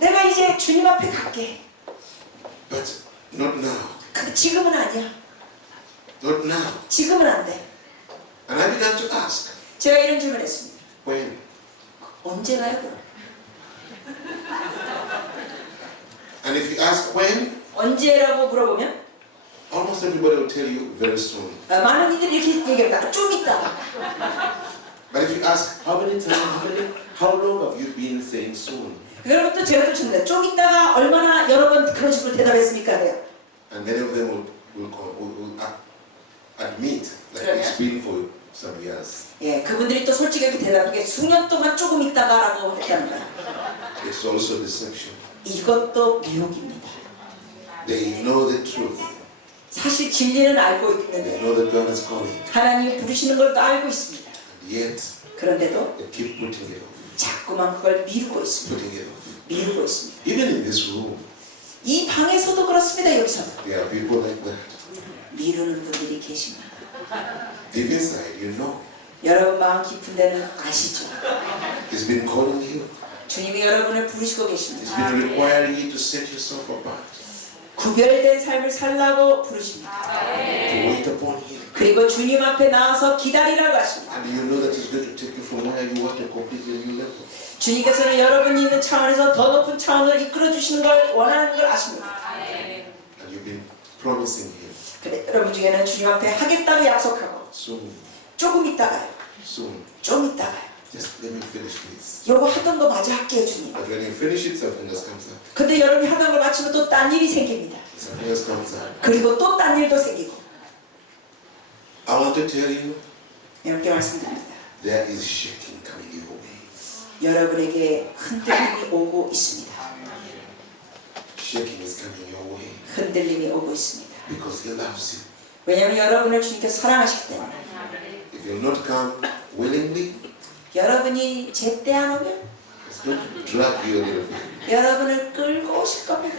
내가 이제 주님 앞에 갈게. But not now. 근데 지금은 아니야. Not now. 지금은 안 돼. And I began to ask, 제가 이런 질문을 했습니다. when? 언제 가요 그럼? And if you ask when, 언제라고 물어보면 almost everybody will tell you very soon. 많은 이들이 이렇게 얘기합니다. 좀 있다가. But if you ask how many times, how long have you been saying soon? 여러분 또 제가 또 줍니다. 좀 있다가 얼마나 여러 번 그런 식으로 대답했습니까? 그래요. And many of them will admit that it's been for some years. 예, 그분들이 또 솔직히 이렇게 대답하게 수년 동안 조금 있다가라고 했다는 거야. It's also deception. 이것도 미혹입니다. They know the truth. 사실 진리는 알고 They 있는데 know that God is calling. 하나님이 부르시는 걸 또 알고 있습니다. And yet, 그런데도 they keep putting it off. 자꾸만 그걸 미루고 있습니다. Putting it off. 미루고 있습니다. Even in this room, 이 방에서도 그렇습니다. 여기서도 there are people like that. 미루는 분들이 계십니다. Deep inside, you know. 여러분 마음 깊은 데는 아시죠? He's been calling you. 주님이 여러분을 부르시고 He's 계십니다. been requiring you to set yourself apart. 구별된 삶을 살라고 부르십니다. To wait upon Him. 그리고 주님 앞에 나와서 기다리라고 하십니다. And you know that He's going to take you from where you are to a completely new level. 주님께서는 여러분이 있는 차원에서 더 높은 차원으로 이끌어 주시는 걸 원하는 걸 아십니다. And you've been promising Him. 근데 여러분 중에는 주님 앞에 하겠다고 약속하고 Soon, 조금 있다가요. soon. 좀 있다가요. Just let me finish this. 요거 하던 거 마저 할게요 주님. But when you finish it, something else comes up. 근데 여러분이 하던 걸 마치면 또 딴 일이 생깁니다. Something else comes up. 그리고 또 딴 일도 생기고. I want to tell you, 이렇게 말씀드립니다. there is shaking coming your way. 여러분에게 흔들림이 오고 있습니다. Shaking is coming your way. 흔들림이 오고 있습니다. Because He loves you. 왜냐하면 여러분을 주님께서 사랑하시기 때문에. If you'll not come willingly, 여러분이 제때 안 오면 it's going to drag you a little bit. 여러분을 끌고 오실 겁니다.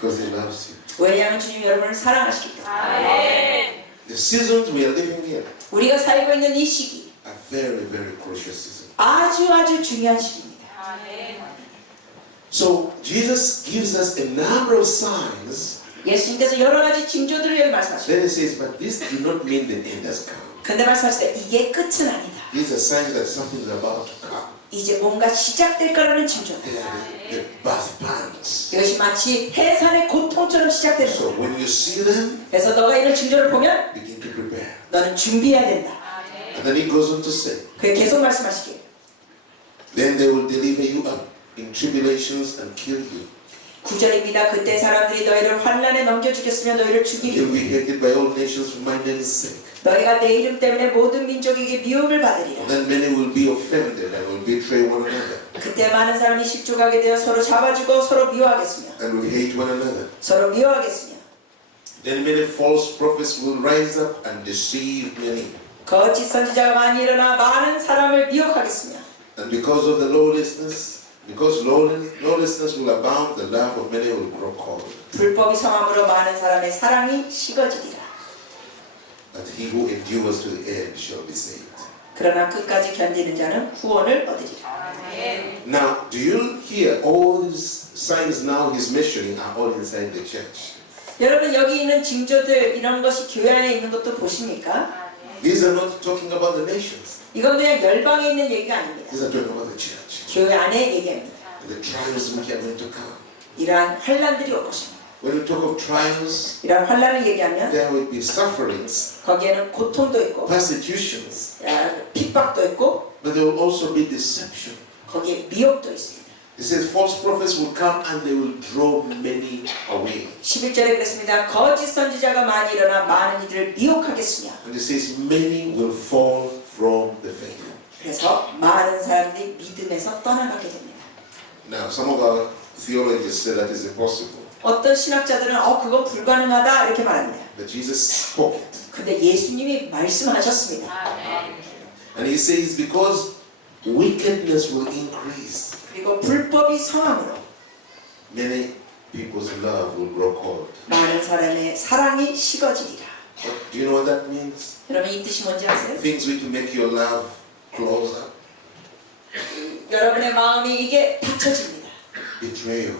Because He loves you. 왜냐하면 주님 여러분을 사랑하시기 때문에. The seasons we are living in 우리가 살고 있는 이 시기 are very, very crucial seasons. 아주 중요한 시기입니다. So Jesus gives us a number of signs. 예수님께서 여러 가지 징조들을 여기 말씀하십니다. Then he says, but this do not mean the end has come. 근데 말씀하실 때 이게 끝은 아니다. These are signs that something is about to come. 이제 뭔가 시작될 거라는 징조다. They are the birth pangs. 이것이 마치 해산의 고통처럼 시작되는 So 거다. when you see them, 그래서 너가 이런 징조를 보면 begin to prepare. 너는 준비해야 된다. And then he goes on to say, 그게 계속 말씀하시기에 then they will deliver you up in tribulations and kill you. 9절입니다. 그때 사람들이 너희를 환난에 넘겨주겠으며 너희를 죽이리. You'll be hated by all nations for my name's sake. 너희가 내 이름 때문에 모든 민족에게 미움을 받으리라. Then many will be offended and will betray one another 그때 많은 사람이 실족하게 되어 서로 잡아주고 서로 미워하겠으며 and will hate one another. 서로 미워하겠으며 Then many false prophets will rise up and deceive many. 거짓 선지자가 많이 일어나 많은 사람을 미혹하겠으며 And because of the lawlessness will abound, the love of many will grow cold. 불법이 성함으로 많은 사람의 사랑이 식어지리라. But he who endures to the end shall be saved. 그러나 끝까지 견디는 자는 구원을 얻으리라. Now, do you hear all these signs now he's mentioning are all inside the church? 여러분 여기 있는 징조들 이런 것이 교회 안에 있는 것도 보십니까? These are not talking about the nations. 이건 그냥 열방에 있는 얘기가 아닙니다. These are talking about the church. 교회 안에 얘기합니다. And the trials which are going to come. 이러한 환란들이 올 것입니다. When we talk of trials, 이러한 환란을 얘기하면 there will be sufferings, 거기에는 고통도 있고 persecutions, 핍박도 있고 but there will also be deception. 거기에 미혹도 있습니다. It says false prophets will come and they will draw many away. 11절에 그랬습니다. 거짓 선지자가 많이 일어나 많은 이들을 미혹하겠으며 And it says many will fall from the faith. 그래서 많은 사람들이 믿음에서 떠나가게 됩니다. Now, some of our theologians say that is impossible. 어떤 신학자들은 그건 불가능하다 이렇게 말합니다. But Jesus spoke it. 근데 예수님이 말씀하셨습니다. And he says because wickedness will increase, 그리고 불법이 성함으로 many people's love will grow cold. 많은 사람의 사랑이 식어지리라. Do you know what that means? 여러분 이 뜻이 뭔지 아세요? Things which make your love closer. 여러분의 마음이 이게 닫혀집니다. Betrayal,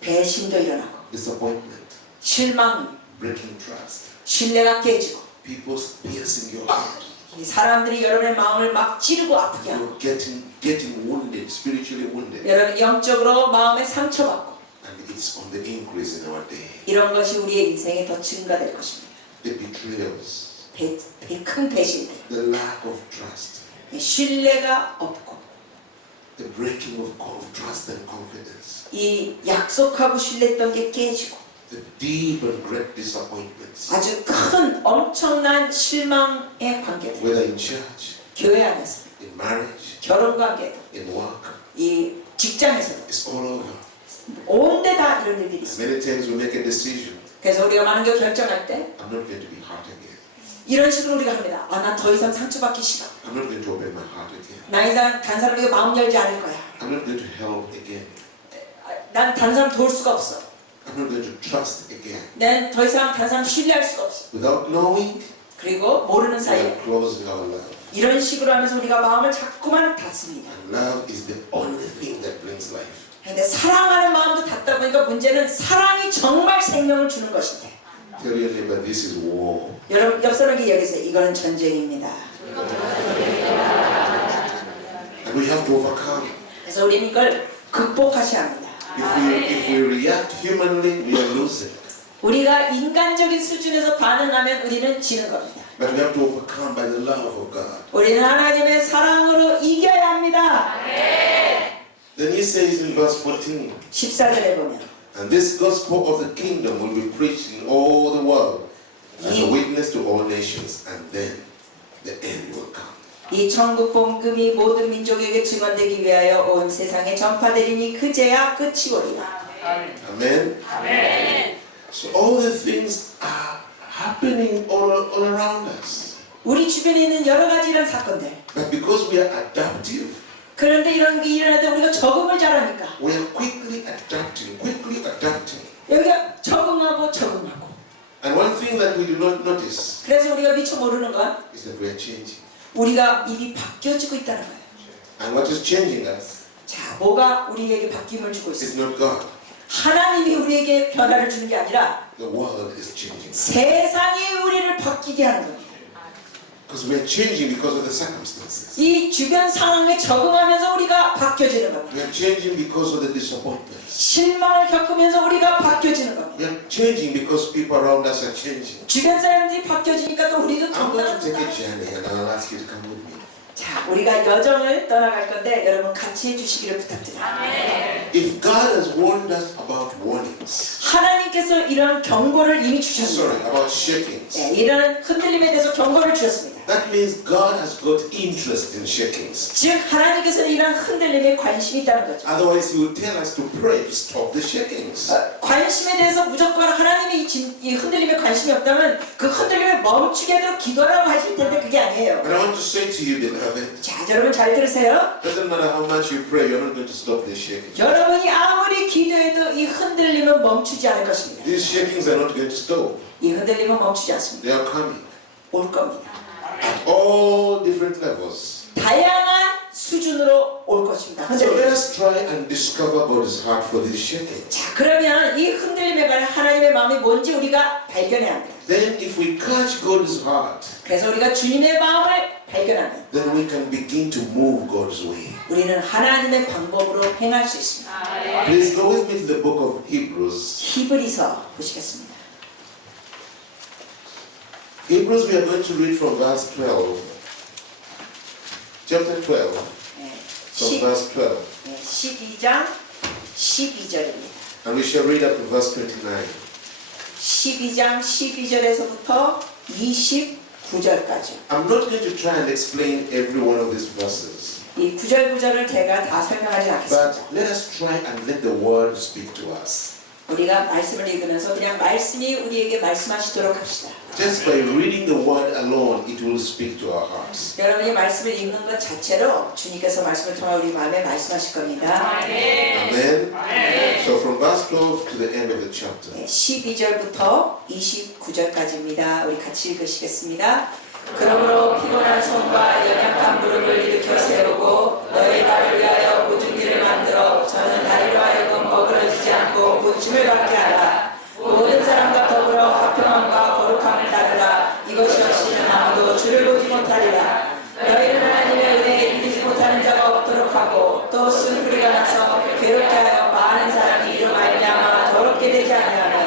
배신도 일어나고 disappointment, 실망, breaking trust, 신뢰가 깨지고 people piercing your heart. 이 사람들이 여러분의 마음을 막 찌르고 아프게 하고 You're getting wounded, spiritually wounded. 여러분 영적으로 마음에 상처받고 And it's on the increase in our day. 이런 것이 우리의 인생에 더 증가될 것입니다. The betrayals, 큰 배신들, the lack of trust, 신뢰가 없고 the breaking of trust and confidence, 이 약속하고 신뢰했던 게 깨지고 the deep and great disappointments, 아주 큰 엄청난 실망의 관계들 whether in church, 교회 안에서 in marriage, 결혼 관계도 in work, 이 직장에서도 it's all over. 온데 다 이런 일들이 있습니다. Many times we make a decision, 그래서 우리가 많은 걸 결정할 때 I'm not going to be hurt again. 이런 식으로 우리가 합니다. 난 더 이상 상처받기 싫어. I'm not going to open my heart again. 나 이상 다른 사람에게 마음 열지 않을 거야. I'm not going to help again. 난 다른 사람 도울 수가 없어. I'm not going to trust again. 난 더 이상 다른 사람 신뢰할 수가 없어. Without knowing, 그리고 모르는 we 사이에 are closing our love. 이런 식으로 하면서 우리가 마음을 자꾸만 닫습니다. And love is the only thing that brings life. 근데 사랑하는 마음도 닫다 보니까 문제는 사랑이 정말 생명을 주는 것인데 Tell your neighbor, this is war. 여러분 옆 사람에게 얘기해서 이거는 전쟁입니다. And we have to overcome. 그래서 우리는 이걸 극복하셔야 합니다. If we react humanly, we are losing. 우리가 인간적인 수준에서 반응하면 우리는 지는 겁니다. But we have to overcome by the love of God. 우리는 하나님의 사랑으로 이겨야 합니다. Then he says in verse 14, 14절에 보면 and this gospel of the kingdom will be preached in all the world as a witness to all nations, and then the end will come. 이 천국 복음이 모든 민족에게 증언되기 위하여 온 세상에 전파되리니 그제야 끝이 오리라. Amen. So all the things are happening all around us. 우리 주변에 있는 여러 가지 이런 사건들. But because we are adaptive, 그런데 이런 게 일어날 때 우리가 적응을 잘하니까 we are quickly adapting. 여기가 적응하고 And one thing thing that we do not notice 그래서 우리가 미처 모르는 건 is that we are changing. 우리가 이미 바뀌어지고 있다는 거예요. And what is changing us 자, 뭐가 우리에게 바뀜을 주고 is 있습니다. not God. 하나님이 우리에게 변화를 주는 게 아니라 The world is changing. 세상이 우리를 바뀌게 하는 겁니다. Because we are changing because of the circumstances. 이 주변 상황에 적응하면서 우리가 바뀌어지는 겁니다. We are changing because of the disappointments. 실망을 겪으면서 우리가 바뀌어지는 겁니다. We are changing because people around us are changing. 주변 사람들이 바뀌어지니까 또 우리도 I'm going to take a 경험합니다. journey and I'll ask you to come with me. 자, 우리가 여정을 떠나갈 건데 여러분 같이 해주시기를 부탁드립니다. If God has warned us about warnings, 하나님께서 이런 경고를 이미 주셨습니다. sorry, about shakings, 네, 이런 흔들림에 대해서 경고를 주셨습니다. that means God has got interest in shakings. 즉 하나님께서는 이런 흔들림에 관심이 있다는 거죠. Otherwise, He would tell us to pray to stop the shakings. 관심에 대해서 무조건 하나님이 이 흔들림에 관심이 없다면 그 흔들림을 멈추게 하도록 기도하라고 하실 텐데 그게 아니에요. But I want to say to you, beloved, 자, 여러분 잘 들으세요. doesn't matter how much you pray, you're not going to stop the shaking. 여러분이 아무리 기도해도 이 흔들림은 멈추지 않을 것입니다. These shakings are not going to stop. 이 흔들림은 멈추지 않습니다. They are coming 올 겁니다. at all different levels. 다양한 수준으로 올 것입니다. So let 흔들림. us try and discover God's heart for this shaking. 자, 그러면 이 흔들림에 관한 하나님의 마음이 뭔지 우리가 발견해야 합니다. Then if we catch God's heart, 그래서 우리가 주님의 마음을 발견하면 then we can begin to move God's way. 우리는 하나님의 방법으로 행할 수 있습니다. Please go with me to the book of Hebrews. 히브리서 보시겠습니다. Hebrews, we are going to read from verse 12. Chapter 12, 네, from verse 12. 12장 12절입니다. And we shall read up to verse 29. 12장 12절에서부터 29절까지. I'm not going to try and explain every one of these verses, 이 구절구절을 제가 다 설명하지 but 않겠습니다. let us try and let the word speak to us. 우리가 말씀을 읽으면서 그냥 말씀이 우리에게 말씀하시도록 합시다. Just by reading the word alone, it will speak to our hearts. 여러분이 말씀을 읽는 것 자체로 주님께서 말씀을 통해 우리 마음에 말씀하실 겁니다. Amen. So from verse 12 to the end of the chapter. 12절부터 29절까지입니다. 우리 같이 읽으시겠습니다. 그러므로 피곤한 손과 연약한 무릎을 일으켜 세우고 너희 발을 위하여 보증기를 만들어 저는 다리로 하여금 어그러지지 않고 고침을 받게 하라. 모든 사람과 더불어 화평함과 거룩함을 따르라. 이것이 없이는 아무도 주를 보지 못하리라. 너희는 하나님의 은혜에 이르지 못하는 자가 없도록 하고 또 쓴뿌리가 나서 괴롭게 하여 많은 사람이 이로 말미암아 더럽게 되지 아니하며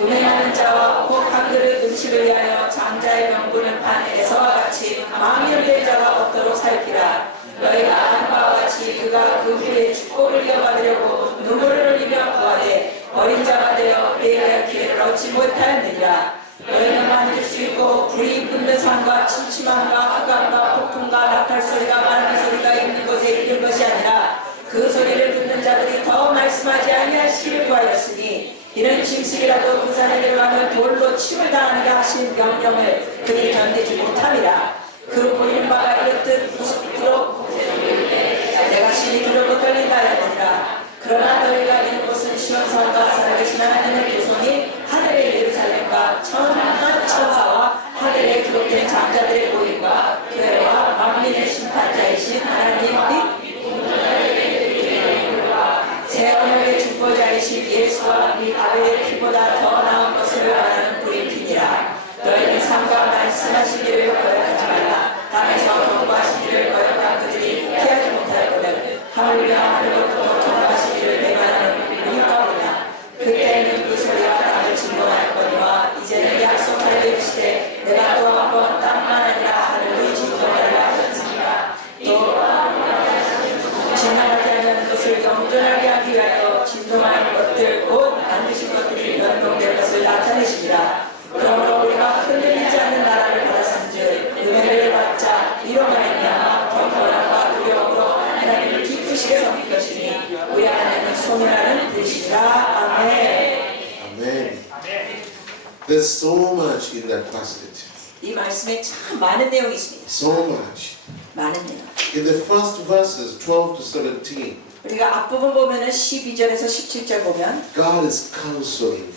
음행하는 자와 혹 한 그릇 음식을 위하여 장자의 명분을 판 에서와 같이 망령 될 자가 없도록 살피라. 너희가 아는 바와 같이 그가 그 후에 축복을 이어받으려고 눈물을 흘리며 구하되 어린 자가 되어 회개할 기회를 얻지 못하였느니라. 너희는 만질 수 있고 불이 붙는 산과 침침함과 흑암과 폭풍과 나팔 소리가 많은 소리가 있는 곳에 이른 것이 아니라 그 소리를 듣는 자들이 더 말씀하지 아니하시기를 구하였으니 이는 짐승이라도 그 산에 들어가면 돌로 침을 당하느라 하신 명령을 그들이 견디지 못함이라. 그 보이는 바가 이렇듯 무섭도록 내가 심히 두려워 떨린다 하였느니라. 그러나 너희가 있는 곳은 시온산과 살아계신 하나님의 교성이 하늘의 예루살렘과 천만 천사와 하늘에 기록된 장자들의 모임과 교회와 만민의 심판자이신 하나님 및 새 언약의 중보자이신 예수와 및 아벨의 피보다 더 나은 것을 말하는 불인이니라. 너희는 삼가 말씀하시기를 거역하지 말라. 땅에서 통과하시기를 거역한 그들이 피하지 못하였거든 하물며 하늘로부터 통과하시기를 배반하는 이유가보다. 그때는 그 소리가 땅을 진동하였거니와 이제는 약속하여 이르시되 내가 또 한 번 땅만 아니라 하늘도 진동하리라 하셨습니다. 또 진동하지 않는 것을 영존하게 하기 위하여 진동하는 것들 곧 만드신 것들이 연동될 것을 나타내십니다. 그러므로 우리가 흔들리지 않는 나라를 받았은즉 은혜를 받자 이로 말미암아 경건함과 두려움으로 하나님을 기쁘시게 섬길 것이니 우리 하나님은 소문하는 뜻이라. 아멘. Amen. There's so much in that passage. 이 말씀에 참 많은 내용이 있습니다. So much. 많은 내용. In the first verses, 12 to 17, 우리가 앞부분 보면은 12절에서 17절 보면 God is counseling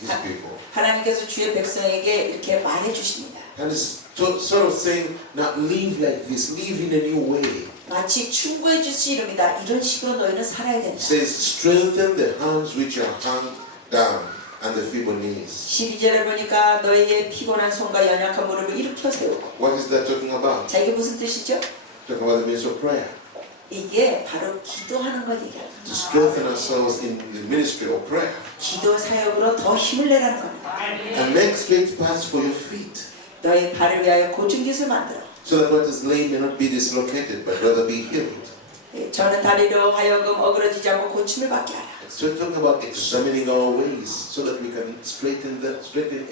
His people. 하나님께서 주의 백성에게 이렇게 말해 주십니다. And it's sort of saying, now live like this, live in a new way. 마치 충고해 주시 이릅니다. 이런 식으로 너희는 살아야 It 된다. says, strengthen the hands which are hung down and the feeble knees. 12절에 보니까 너희의 피곤한 손과 연약한 무릎을 일으켜 세우고. What is that talking about? 자, 이게 무슨 뜻이죠? Talking about the means of prayer. 이게 바로 기도하는 것 얘기예요. To strengthen ourselves in the ministry of prayer. 기도 사역으로 더 힘을 내라는 겁니다. And make straight paths for your feet. 너희 발을 위하여 고친 깃을 만들어. So that what is lame may not be dislocated, but rather be healed. 저는 다리로 하여금 어그러지지 않고 고침을 받게 하라. So we're talking about examining our ways so that we can straighten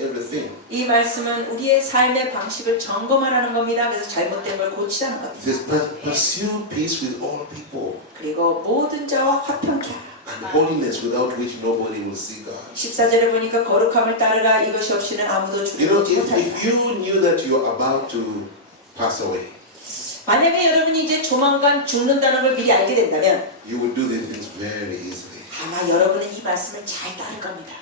everything. 이 말씀은 우리의 삶의 방식을 점검하라는 겁니다. 그래서 잘못된 걸 고치라는 겁니다. It says, pursue peace with all people 그리고 모든 자와 화평케 하라. and holiness without which nobody will see God. 14절에 보니까 거룩함을 따르라. 이것이 없이는 아무도 You 주를 know, 보지 못하리라. if you knew that you are about to pass away, 만약에 여러분이 이제 조만간 죽는다는 걸 미리 알게 된다면 you would do these things very easily. 아마 여러분은 이 말씀을 잘 따를 겁니다.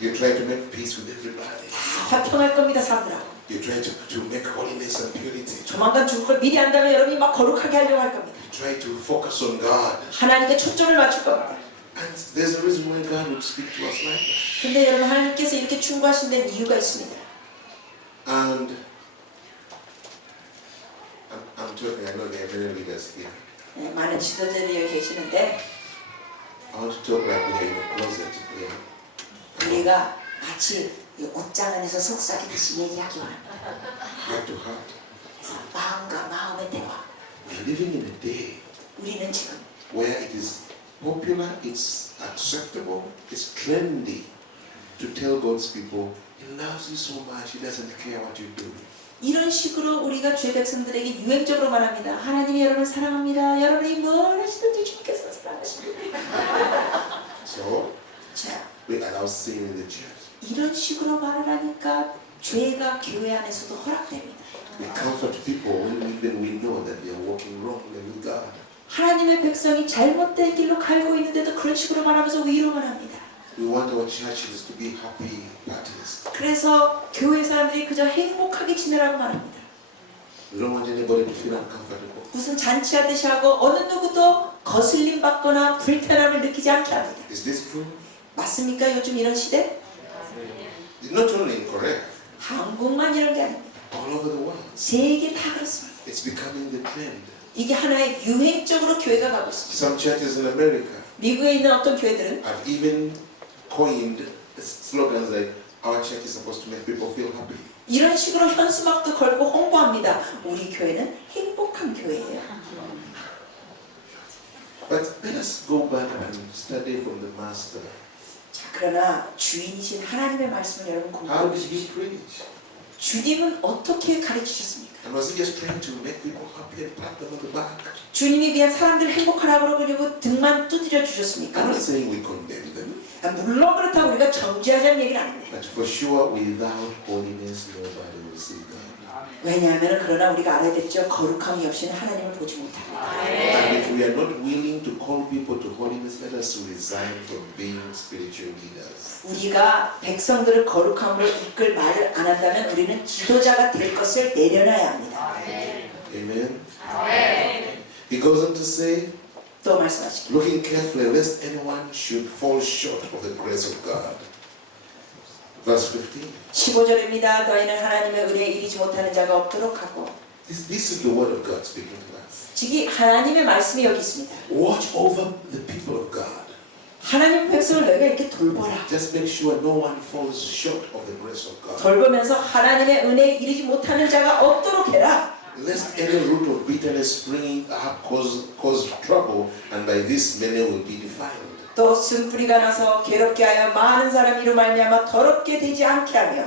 You try to make peace with everybody. 다 화평할 겁니다, 사람들하고. You try to make holiness and purity. 조만간 죽을 걸 미리 안다면 여러분이 막 거룩하게 하려고 할 겁니다. You try to focus on God. 하나님께 초점을 맞출 겁니다. And there's a reason why God would speak to us like that. 근데 여러분 하나님께서 이렇게 충고하신 데는 이유가 있습니다. And I'm talking, I know there are many leaders here. 네, 많은 지도자들이 여기 계시는데 I want to talk like we're in a closet here. 우리가 마치 이 옷장 안에서 속삭이듯이 얘기하기 원합니다. Heart to heart. 그래서 마음과 마음의 대화. We're living in a day 우리는 지금 where it is popular, it's acceptable, it's trendy to tell God's people, He loves you so much, He doesn't care what you do. 이런 식으로 우리가 주의 백성들에게 유행적으로 말합니다. 하나님이 여러분을 사랑합니다. 여러분이 뭘 하시든지 주께서 사랑하십니다. So, 자, we allow sin in the church. 이런 식으로 말을 하니까 죄가 교회 안에서도 허락됩니다. We comfort people even we know that they are walking wrongly with God. 하나님의 백성이 잘못된 길로 갈고 있는데도 그런 식으로 말하면서 위로만 합니다. We want our churches to be happy parties. 그래서 교회 사람들이 그저 행복하게 지내라고 말합니다. We don't want anybody to feel uncomfortable. 무슨 잔치하듯이 하고 어느 누구도 거슬림 받거나 불편함을 느끼지 않게 합니다. Is this true? 맞습니까? 요즘 이런 시대? It's not only in Korea, 한국만 이런 게 아닙니다. all over the world. 세계 다 그렇습니다. It's becoming the trend. 이게 하나의 유행적으로 교회가 가고 있습니다. Some churches in America 미국에 있는 어떤 교회들은 have even coined slogans like, our church is supposed to make people feel happy. 이런 식으로 현수막도 걸고 홍보합니다. 우리 교회는 행복한 교회예요. But let us go back and study from the Master. 자, 그러나 주인이신 하나님의 말씀을 여러분 How 공부해 did he 주십시오. preach? 주님은 어떻게 가르치셨습니까? And was he just trying to make people happy and pat them on the back? 주님이 그냥 사람들 행복하라고 그러고 등만 두드려 I'm 주셨습니까? not saying we condemn them, 물론 그렇다고 우리가 정죄하자는 얘기는 아닙니다. but for sure, without holiness, nobody will see God. 왜냐하면 그러나 우리가 알아야 되죠. 거룩함이 없이는 하나님을 보지 못합니다. And if we are not willing to call people to holiness, let us resign from being spiritual leaders. 우리가 백성들을 거룩함으로 이끌 말을 안 한다면 우리는 지도자가 될 것을 내려놔야 합니다. Amen. He goes on to say, 또 말씀하십니다. looking carefully lest anyone should fall short of the grace of God. Verse 15. 15절입니다. 너희는 하나님의 은혜에 이르지 못하는 자가 없도록 하고. This is the word of God speaking to us. 즉 하나님의 말씀이 여기 있습니다. Watch over the people of God. 하나님 백성을 너희가 이렇게 돌보라. Just make sure no one falls short of the grace of God. 돌보면서 하나님의 은혜에 이르지 못하는 자가 없도록 해라. Lest any root of bitterness springing up cause trouble, and by this many will be defiled. 또 쓴뿌리가 나서 괴롭게 하여 많은 사람이 이로 말미암아 더럽게 되지 않게 하며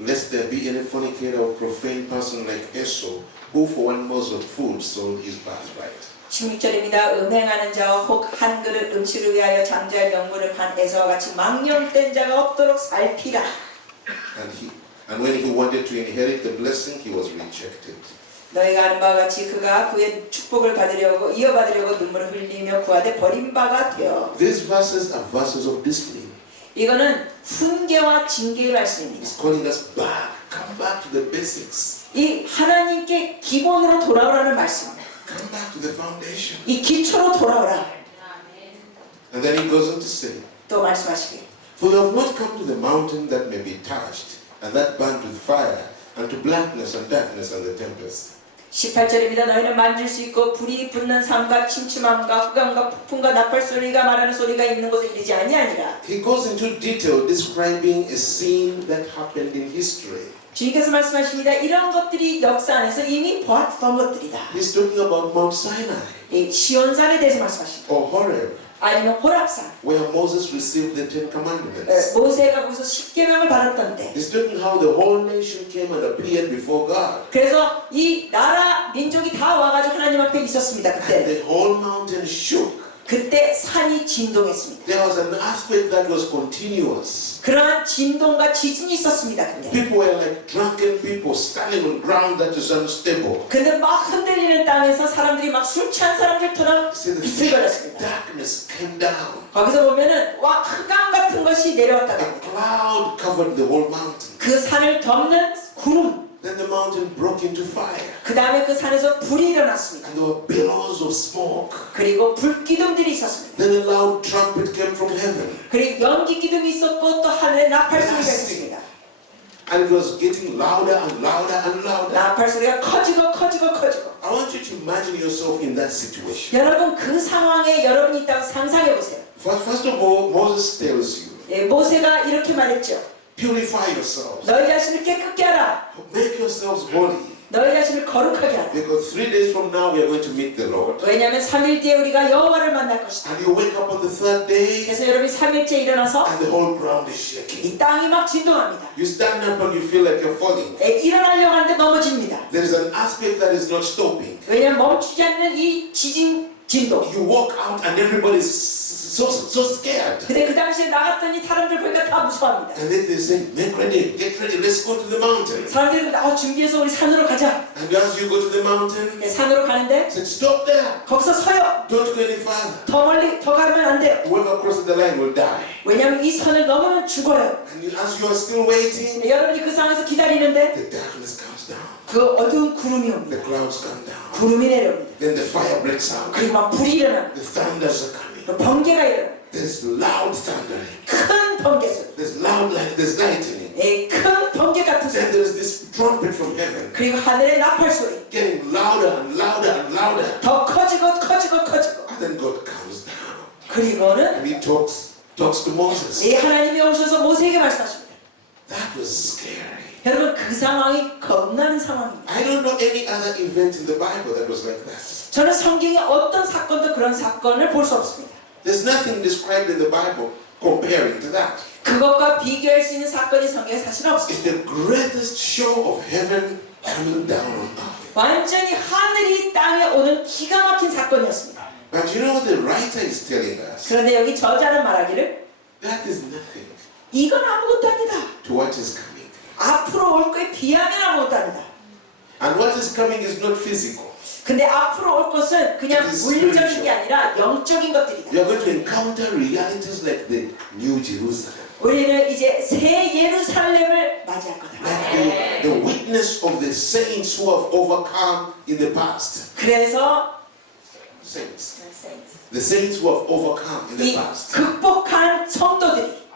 Lest there be any fornicator or profane person like Esau, who for one morsel of food sold his birthright. 16절입니다. 음행하는 자와 혹 한 그릇 음식을 위하여 장자의 명분을 판 에서와 같이 망령된 자가 없도록 살피라. And when he wanted to inherit the blessing, he was rejected. 너희가 아는 바와 같이 그가 그의 축복을 받으려고 이어받으려고 눈물을 흘리며 구하되 버린 바가 되어. These verses are verses of discipline. 이거는 훈계와 징계의 말씀입니다. He's calling us back. Come back to the basics. 이 하나님께 기본으로 돌아오라는 말씀입니다. Come back to the foundation. 이 기초로 돌아오라. And then he goes on to say, 또 말씀하시길. For you have not come to the mountain that may be touched, and that burnt with fire, and to blackness and darkness and the tempest. 18절입니다. 너희는 만질 수 있고 불이 붙는 삶과 침침함과 흑암과 폭풍과 나팔 소리가 말하는 소리가 있는 곳에 이르지 아니하니라. He goes into detail describing a scene that happened in history. 주님께서 말씀하십니다. 이런 것들이 역사 안에서 이미 보았던 것들이다. He's talking about Mount Sinai 이 시온산에 대해서 말씀하십니다. or Horeb, 아니면 호랍산. where Moses received the Ten Commandments. 모세가 거기서 십계명을 받았던데. He's talking how the whole nation came and appeared before God. 그래서 이 나라 민족이 다 와가지고 하나님 앞에 있었습니다. And 그때. the whole mountain shook. 그때 산이 진동했습니다. There was an earthquake that was continuous. 그러한 진동과 지진이 있었습니다. 그때. People were like drunken people standing on ground that is unstable. 근데 막 흔들리는 땅에서 사람들이 막 술 취한 사람들처럼 See, the 비틀거렸습니다. darkness came down. 거기서 보면은 와 흑암 같은 것이 내려왔다가 A cloud covered the whole mountain. 그 산을 덮는 구름. Then the mountain broke into fire. 그 다음에 그 산에서 불이 일어났습니다. And there were billows of smoke. 그리고 불기둥들이 있었습니다. Then a loud trumpet came from heaven. 그리고 연기 기둥이 있었고 또 하늘에 나팔 소리가 있었습니다. And it was getting louder and louder and louder. 나팔 소리가 커지고 커지고 커지고. I want you to imagine yourself in that situation. 여러분 그 상황에 여러분이 있다고 상상해 보세요. First of all, Moses tells you, 예, 모세가 이렇게 말했죠. purify yourselves. 너희 자신을 깨끗게 하라. Make yourselves holy. 너희 자신을 거룩하게 하라. Because 3 days from now we are going to meet the Lord. 왜냐하면 3일 뒤에 우리가 여호와를 만날 것이다. And you wake up on the 3rd day 그래서 여러분이 3일째 일어나서 and the whole ground is shaking. 이 땅이 막 진동합니다. You stand up and you feel like you're falling. 예, 일어나려고 하는데 넘어집니다. There is an aspect that is not stopping. 왜냐하면 멈추지 않는 이 진동. You walk out and everybody is so scared. 근데 그 당시에 나갔더니 사람들 보니까 다 무서워합니다. And then they say, get ready, let's go to the mountain. 사람들이 준비해서 우리 산으로 가자. And as you go to the mountain, 네, 산으로 가는데 say, stop there. 거기서 서요. Don't go any further. 더 멀리 더 가면 안 돼요. Whoever crosses the line will die. 왜냐하면 이 선을 넘으면 죽어요. And as you are still waiting, 네, 여러분이 그 상황에서 기다리는데 the darkness comes down. 그 어두운 구름이 옵니다. The clouds come down. 구름이 내려옵니다. Then the fire breaks out. 그리고 막 불이 일어납니다. The thunders are coming. 번개가 일어납니다. There's loud thundering. 큰 번개 소리. There's lightning. 네, 큰 번개 같은 Then 소리. there's this trumpet from heaven. 그리고 하늘의 나팔 소리. Getting louder and louder and louder. 더 커지고 커지고 커지고. And then God comes down. 그리고는 And he talks to Moses. 이 하나님이 오셔서 모세에게 말씀하십니다. That was scary. 여러분 그 상황이 겁나는 상황입니다. I don't know any other event in the Bible that was like that. 저는 성경에 어떤 사건도 그런 사건을 볼 수 없습니다. There's nothing described in the Bible comparing to that. 그것과 비교할 수 있는 사건이 성경에 사실 It's 없습니다. the greatest show of heaven coming down on earth. 완전히 하늘이 땅에 오는 기가 막힌 사건이었습니다. But you know what the writer is telling us? 그런데 여기 저자는 말하기를 That is nothing 이건 아무것도 아니다. to what is coming. 앞으로 올 거에 비하면 아무것도 아니다. And what is coming is not physical. 근데 앞으로 올 것은 그냥 It is 물리적인 게 아니라 영적인 것들이다. You are going to encounter realities like the New Jerusalem. 우리는 이제 새 예루살렘을 맞이할 거다. Like the witness of the saints who have overcome in the past. 그래서 Saints. The saints who have overcome in the 이 past. 극복한 성도들이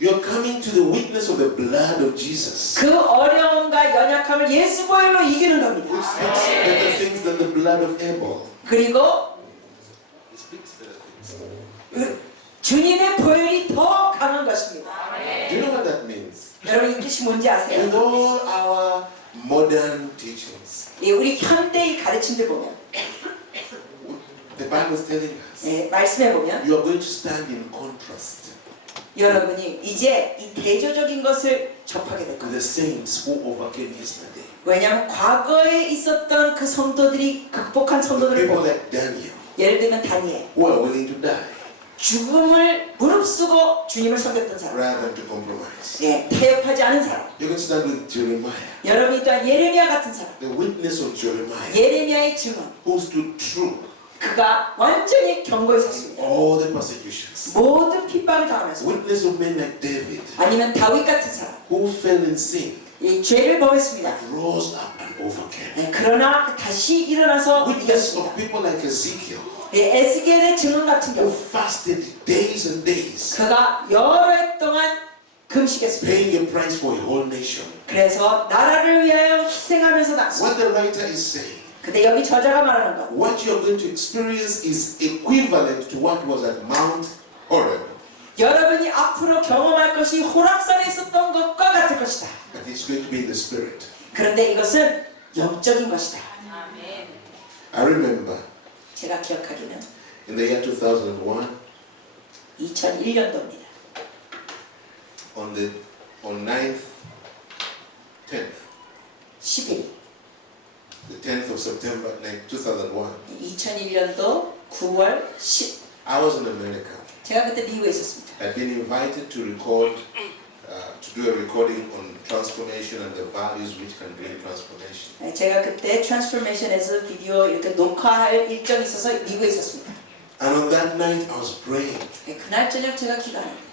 You're coming to the witness of the blood of Jesus. 그 어려움과 연약함을 예수 보혈로 이기는 겁니다. It speaks better things than the blood of Abel. 그리고 It speaks better things. 주님의 보혈이 더 강한 것입니다. Do you know what that means? 여러분 이 뜻이 뭔지 아세요? With all our modern teachings, 이 우리 현대의 가르침들 보면 the Bible is telling us 말씀해 보면 you are going to stand in contrast 여러분이 이제 이 대조적인 것을 접하게 될 to 겁니다. the saints who overcame yesterday. 왜냐하면 과거에 있었던 그 성도들이 극복한 성도들을 People 보면 like Daniel 예를 들면 다니엘 who are willing to die 죽음을 무릅쓰고 주님을 섬겼던 사람, rather than to compromise. 타협하지 않은 사람. You're going to stand with Jeremiah, 여러분이 또한 예레미야 같은 사람, the witness of Jeremiah, 예레미야의 증언, who stood true. 그가 완전히 경고에 섰습니다. All the persecutions. 모든 핍박을 당하면서 Witness of men like David, 아니면 다윗 같은 사람 who fell in sin, 이 죄를 범했습니다. but rose up and overcame. 네, 그러나 다시 일어나서 Witness 이겼습니다. of people like Ezekiel, 네, 에스겔의 증언 같은 who 경우 fasted days and days, 그가 여러 해 동안 금식했습니다. paying a price for a whole nation. 그래서 나라를 위하여 희생하면서 났습니다. What the writer is saying, 근데 여기 저자가 말하는 것 what you're going to experience is equivalent to what was at Mount Horeb, 여러분이 앞으로 경험할 것이 호랍산에 있었던 것과 같을 것이다. but it's going to be in the spirit. 그런데 이것은 영적인 것이다. I remember 제가 기억하기는 in the year 2001, 2001년도입니다. on 9th, 10th, 10일 the 10th of September 2001, 2001년도 9월 10. I was in America. 제가 그때 미국에 있었습니다. I'd been invited to record, to do a recording on transformation and the values which can bring transformation. 네, 제가 그때 트랜스포메이션에서 비디오 이렇게 녹화할 일정이 있어서 미국에 있었습니다. And on that night, I was praying 네, 그날 저녁 제가 기도합니다.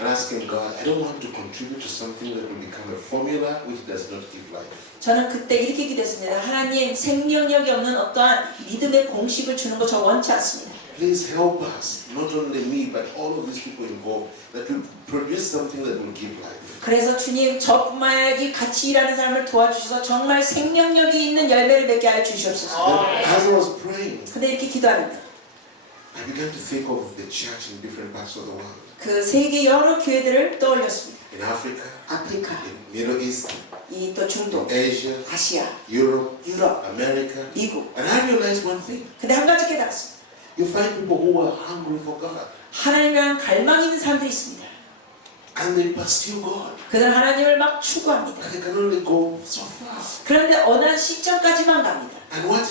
and asking God, I don't want to contribute to something that will become a formula which does not give life. 저는 그때 이렇게 기도했습니다. 하나님, 생명력이 없는 어떠한 믿음의 공식을 주는 거 저 원치 않습니다. Please help us, not only me, but all of these people involved, that will produce something that will give life. 그래서 주님, 저뿐만 아니라 이 같이 일하는 사람을 도와주셔서 정말 생명력이 있는 열매를 맺게 하여 주시옵소서. Then, as I was praying, 근데 이렇게 기도합니다. I began to think of the church in different parts of the world. 그 세계 여러 교회들을 떠올렸습니다. In Africa, 아프리카, in Middle East, 이 또 중동, Asia, 아시아, Europe, 유럽, America. 미국. And I realized one thing. 근데 한 가지 깨달았습니다. You find people who are hungry for God 하나님이랑 갈망 있는 사람들이 있습니다. and they pursue God. 그들은 하나님을 막 추구합니다. But they can only go so far. 그런데 어느 한 시점까지만 갑니다. And what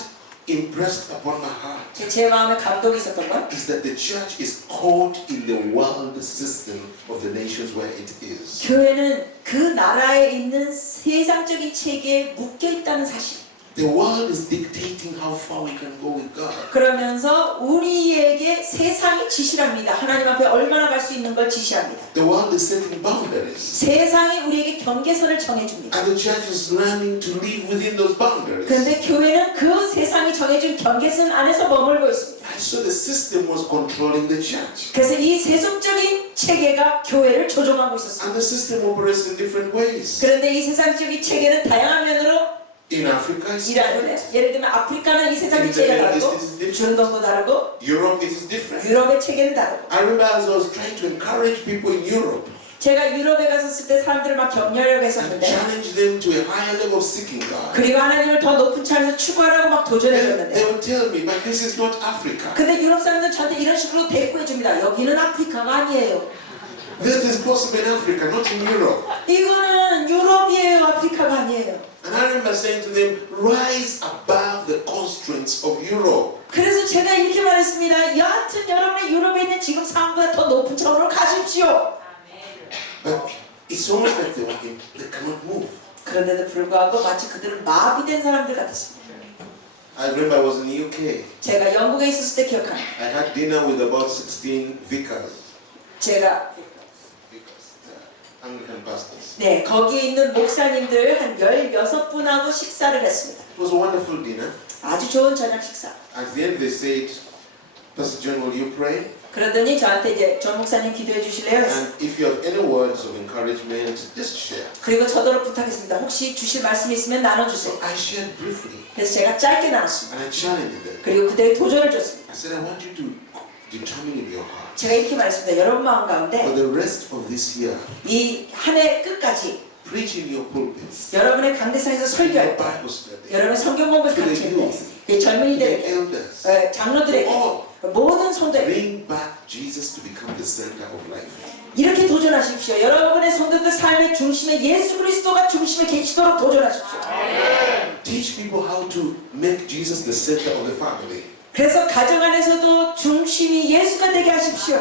impressed upon my heart 제 마음에 감동이 있었던 건 is that the church is caught in the world system of the nations where it is. 교회는 그 나라에 있는 세상적인 체계에 묶여 있다는 사실. The world is dictating how far we can go with God. 그러면서 우리에게 세상이 지시합니다. 하나님 앞에 얼마나 갈 수 있는 걸 지시합니다. The world is setting boundaries. 세상이 우리에게 경계선을 정해줍니다. And the church is learning to live within those boundaries. 그런데 교회는 그 세상이 정해준 경계선 안에서 머물고 있습니다. And so the system was controlling the church. 그래서 이 세속적인 체계가 교회를 조종하고 있었습니다. And the system operates in different ways. 그런데 이 세상적인 체계는 다양한 면으로 In Africa, it's 일하는데 different. 예를 들면 아프리카는 이 세상의 체계가 다르고 중동도 다르고 Europe, it is different. 유럽의 체계는 다르고 I remember as I was trying to encourage people in Europe 제가 유럽에 갔었을 때 사람들을 막 격려하려고 and 했었는데 challenge them to a higher level of seeking God. 그리고 하나님을 더 높은 차원에서 추구하라고 막 They 도전해줬는데 would tell me, but this is not Africa. 근데 유럽 사람들은 저한테 이런 식으로 대꾸해줍니다. 여기는 아프리카가 아니에요. This is possible in Africa, not in Europe. 이거는 유럽이에요. 아프리카가 아니에요. And I remember saying to them, rise above the constraints of Europe. 그래서 제가 이렇게 말했습니다. 여하튼 여러분의 유럽에 있는 지금 상황보다 더 높은 차원으로 가십시오. But it's almost like they cannot move. 그런데도 불구하고 마치 그들은 마비된 사람들 같았습니다. I remember I was in the UK. 제가 영국에 있었을 때 기억합니다. I had dinner with about 16 vicars, 제가 Anglican pastors. 네 거기에 있는 목사님들 한 16분하고 식사를 했습니다. It was a wonderful dinner. 아주 좋은 저녁 식사. At the end they said, Pastor John, will you pray? 그러더니 저한테 이제 전 목사님 기도해 주실래요? 했어요. And if you have any words of encouragement, just share. 그리고 저더러 부탁했습니다. 혹시 주실 말씀이 있으면 나눠주세요. So I shared briefly 그래서 제가 짧게 나눴습니다. and I challenged them. 그리고 그들의 도전을 줬습니다. I said, I want you to determine in your heart 제가 이렇게 말했습니다. 여러분 마음 for 가운데 the rest of this year, 이 한 해 끝까지 preach in your pulpits, 여러분의 강대상에서 in your 설교할 때 Bible study, 여러분의 성경 공부를 to the 가르칠 때 youth, 이 to the 젊은이들에게 elders, 장로들에게 all 모든 성도에게 bring back Jesus to become the center of life. 이렇게 도전하십시오. 여러분의 성도들 삶의 중심에 예수 그리스도가 중심에 계시도록 도전하십시오. Teach people how to make Jesus the center of the family. 그래서 가정 안에서도 중심이 예수가 되게 하십시오.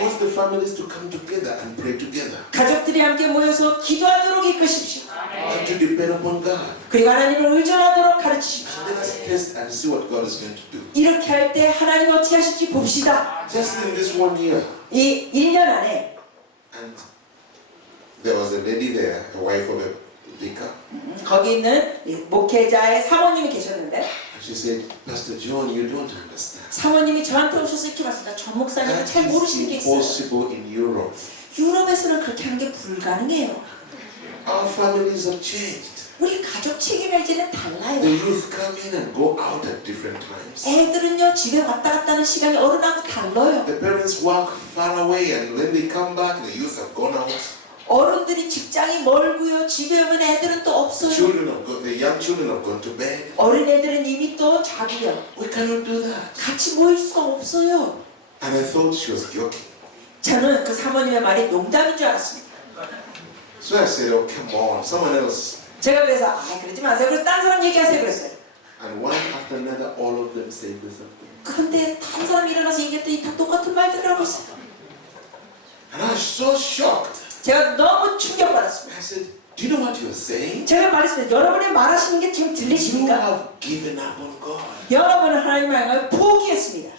Cause the families to come together and pray together. 가족들이 함께 모여서 기도하도록 이끄십시오. And to depend upon God. 그리고 하나님을 의존하도록 가르치십시오. Let us test and see what God is going to do. 이렇게 할 때 하나님 어떻게 하실지 봅시다. Just in this 1 year. 이 1년 안에 And there was a lady there, a wife of a vicar. 거기 있는 이 목회자의 사모님이 계셨는데 And she said, Pastor John, you don't understand. 사모님이 저한테 오셔서 이렇게 말씀하셨다. 전 목사님은 That 잘 is 모르시는 게 있어요. impossible in Europe. 유럽에서는 그렇게 하는 게 불가능해요. Our families have changed. 우리 가족 체계가 이제는 The 달라요. youth come in and go out at different times. 애들은요 집에 왔다 갔다 하는 시간이 어른하고 달라요. The parents work far away and when they come back, the youth have gone out. 어른들이 직장이 멀고요. 집에 오면 애들은 또 없어요. The young children have gone to bed. 어린애들은 이미 또 자고요. We cannot do that. 같이 모일 수가 없어요. And I thought she was joking. 저는 그 사모님의 말이 농담인 줄 알았습니다. So I said, oh, come on, someone else. 제가 그래서 그러지 마세요. 그래서 딴 사람 얘기하세요 그랬어요. And one after another, all of them said the same thing. 그런데 한 사람이 일어나서 얘기했더니 다 똑같은 말들을 하고 있어요. And I was so shocked. 제가 너무 충격받았습니다. I said, do you know what you're saying? 제가 말했습니다. 여러분이 말하시는 게 지금 You 들리십니까? have given up on God. 여러분은 하나님 향해 포기했습니다.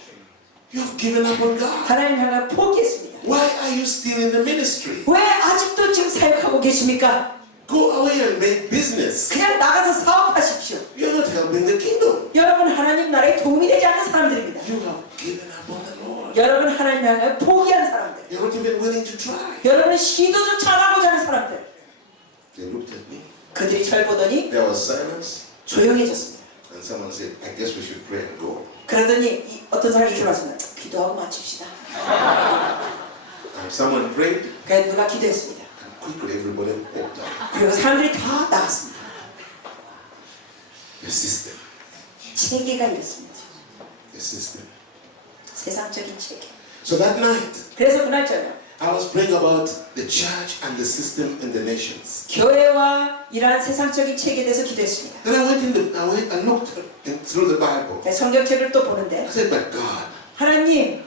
You have given up on God. 하나님 향해 포기했습니다. Why are you still in the ministry? 왜 아직도 지금 사역하고 계십니까? Go away and make business. 그냥 나가서 사업하십시오. You're not helping the kingdom. 여러분 하나님 나라에 도움이 되지 않는 사람들입니다. You have given up on the Lord. 여러분 하나님 향해 포기하는 사람들. You're not even willing to try. 여러분은 시도조차 안 하고자 하는 사람들. They looked at me. 그들이 절 보더니 There was silence. 조용해졌습니다. And someone said, I guess we should pray and go. 그러더니 어떤 사람이 이렇게 말씀합니다. 기도하고 마칩시다. And someone prayed. 그래서 누가 기도했습니다. And quickly everybody walked out. 그리고 사람들이 다 나갔습니다. The system. 체계가 이렇습니다. The system. 세상적인 체계. So that night, 그래서 그날 저녁 I was praying about the church and the system in the nations. 교회와 이러한 세상적인 체계에 대해서 기도했습니다. Then I went and looked through the Bible. 성경책을 또 보는데 I said, but God, 하나님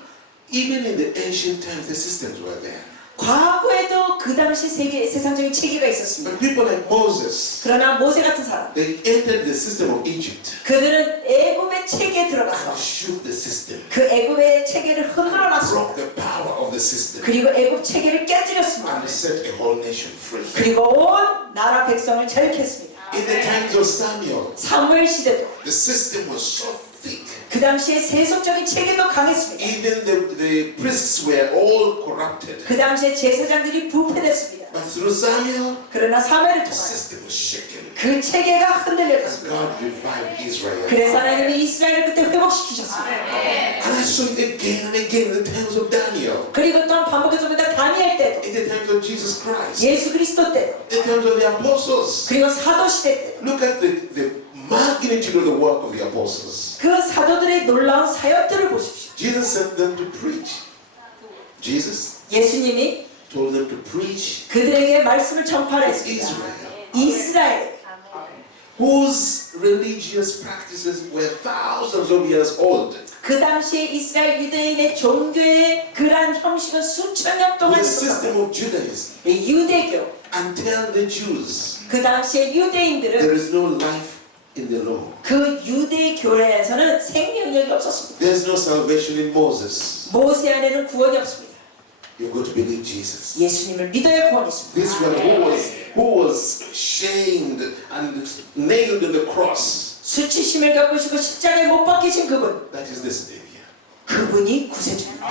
even in the ancient times, the systems were there. 과거에도 그 당시 세상적인 체계가 있었습니다. But people like Moses, 그러나 모세 같은 사람 they entered the system of Egypt 그들은 애굽의 체계에 and 들어가서 shook the system, 그 애굽의 체계를 흔들어 놨습니다. broke the power of the system, 그리고 애굽 체계를 깨뜨렸습니다. and set a whole nation free. 그리고 온 나라 백성을 자유했습니다. In the times of Samuel, 사무엘 시대도 the system was so thick. 그 당시에 세속적인 체계도 강했습니다. Even the priests were all corrupted. 그 당시에 제사장들이 부패됐습니다. But through Samuel, 그러나 사무엘을 the 통해 system was shaken. 그 체계가 And 흔들려졌습니다. God revived Israel. 그래서 하나님이 이스라엘을 그때 회복시키셨습니다. And I saw it again and again in the times of Daniel, 그리고 또한 반복해서 보다 다니엘 때도 in the times of Jesus Christ, 예수 그리스도 때도 in the times of the apostles. 그리고 사도 시대 때도 Look at the magnitude of the work of the apostles. 그 사도들의 놀라운 사역들을 보십시오. Jesus sent them to preach. Jesus 예수님이 told them to preach 그들에게 말씀을 전파를 했습니다. Israel, 이스라엘 whose religious practices were thousands of years old. 그 당시에 이스라엘 유대인의 종교의 그러한 형식은 수천 년 동안 The 있었고 system of Judaism. 유대교 And tell the Jews 그 당시에 유대인들은 there is no life in the law. 그 유대 교회에서는 생명력이 없었습니다. There's no salvation in Moses. 모세 안에는 구원이 없습니다. You've got to believe Jesus. 예수님을 믿어야 구원이 있습니다. This one who was shamed and nailed in the cross. 수치심을 겪으시고 십자가에 못 박히신 그분, That is the Savior. 그분이 구세주입니다.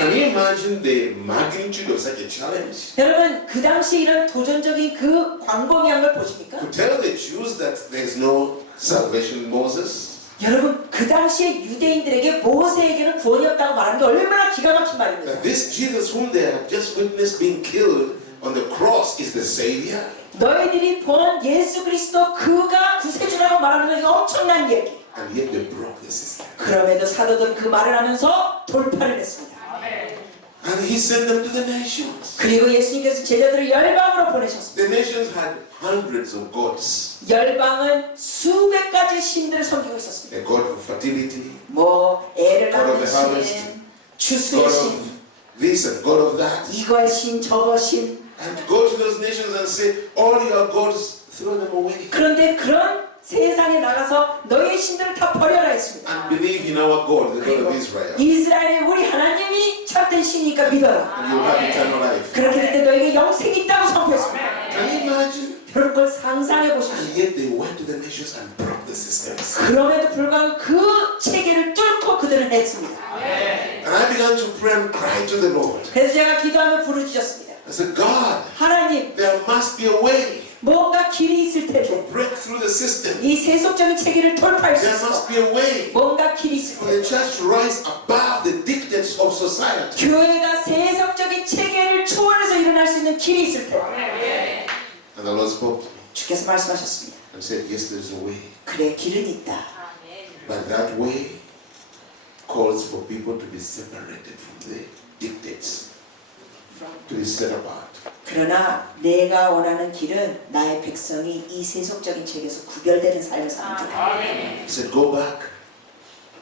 Can you imagine the magnitude of such a challenge? 여러분 그 당시 이런 도전적인 그 광범위한 걸 보십니까? To tell the Jews that there's no salvation in Moses? 여러분 그 당시에 유대인들에게 모세에게는 구원이 없다고 말하는 게 얼마나 기가 막힌 말입니다. That this Jesus whom they have just witnessed being killed on the cross is the Savior? 너희들이 보는 예수 그리스도 그가 구세주라고 말하는 게 엄청난 얘기. And yet they broke the system. 그럼에도 사도들은 그 말을 하면서 돌파를 했습니다. And he sent them to the nations. 그리고 예수님께서 제자들을 열방으로 보내셨습니다. The nations had hundreds of gods. 열방은 수백 가지 신들을 섬기고 있었습니다. A god for fertility, 뭐 애를 God of the 낳는 harvest, 신, God 추수의 of 신, this and God of that. 이거의 신, 저거 신. And go to those nations and say, all your gods, throw them away. 그런데 그런 세상에 나가서 너의 신들을 다 버려라 했습니다. And believe in our God, the God 그리고 of Israel. 이스라엘의 우리 하나님이 참된 신이니까 믿어라. And you'll have eternal life. 그렇게 될 때 너에게 영생이 있다고 선포했습니다. Can you imagine? 여러분 그걸 상상해 보십시오. And yet they went to the nations and broke the systems. 그럼에도 불구하고 그 체계를 뚫고 그들은 했습니다. And I began to pray and cry to the Lord. 그래서 제가 기도하며 부르짖었습니다. I said, God, 하나님, there must be a way 뭔가 길이 있을 텐데 to break through the system. 이 세속적인 체계를 돌파할 수 There 있어. must be a way 뭔가 길이 있을 for the 텐데 church to rise above the dictates of society. 교회가 세속적인 체계를 초월해서 일어날 수 있는 길이 있을 텐데 And the Lord spoke to me 주께서 말씀하셨습니다. and said, yes, there is a way. 그래, 길은 있다. But that way calls for people to be separated from the dictates, to be set apart. 그러나 내가 원하는 길은 나의 백성이 이 세속적인 체계에서 구별되는 삶을 사는 길이다. He said, go back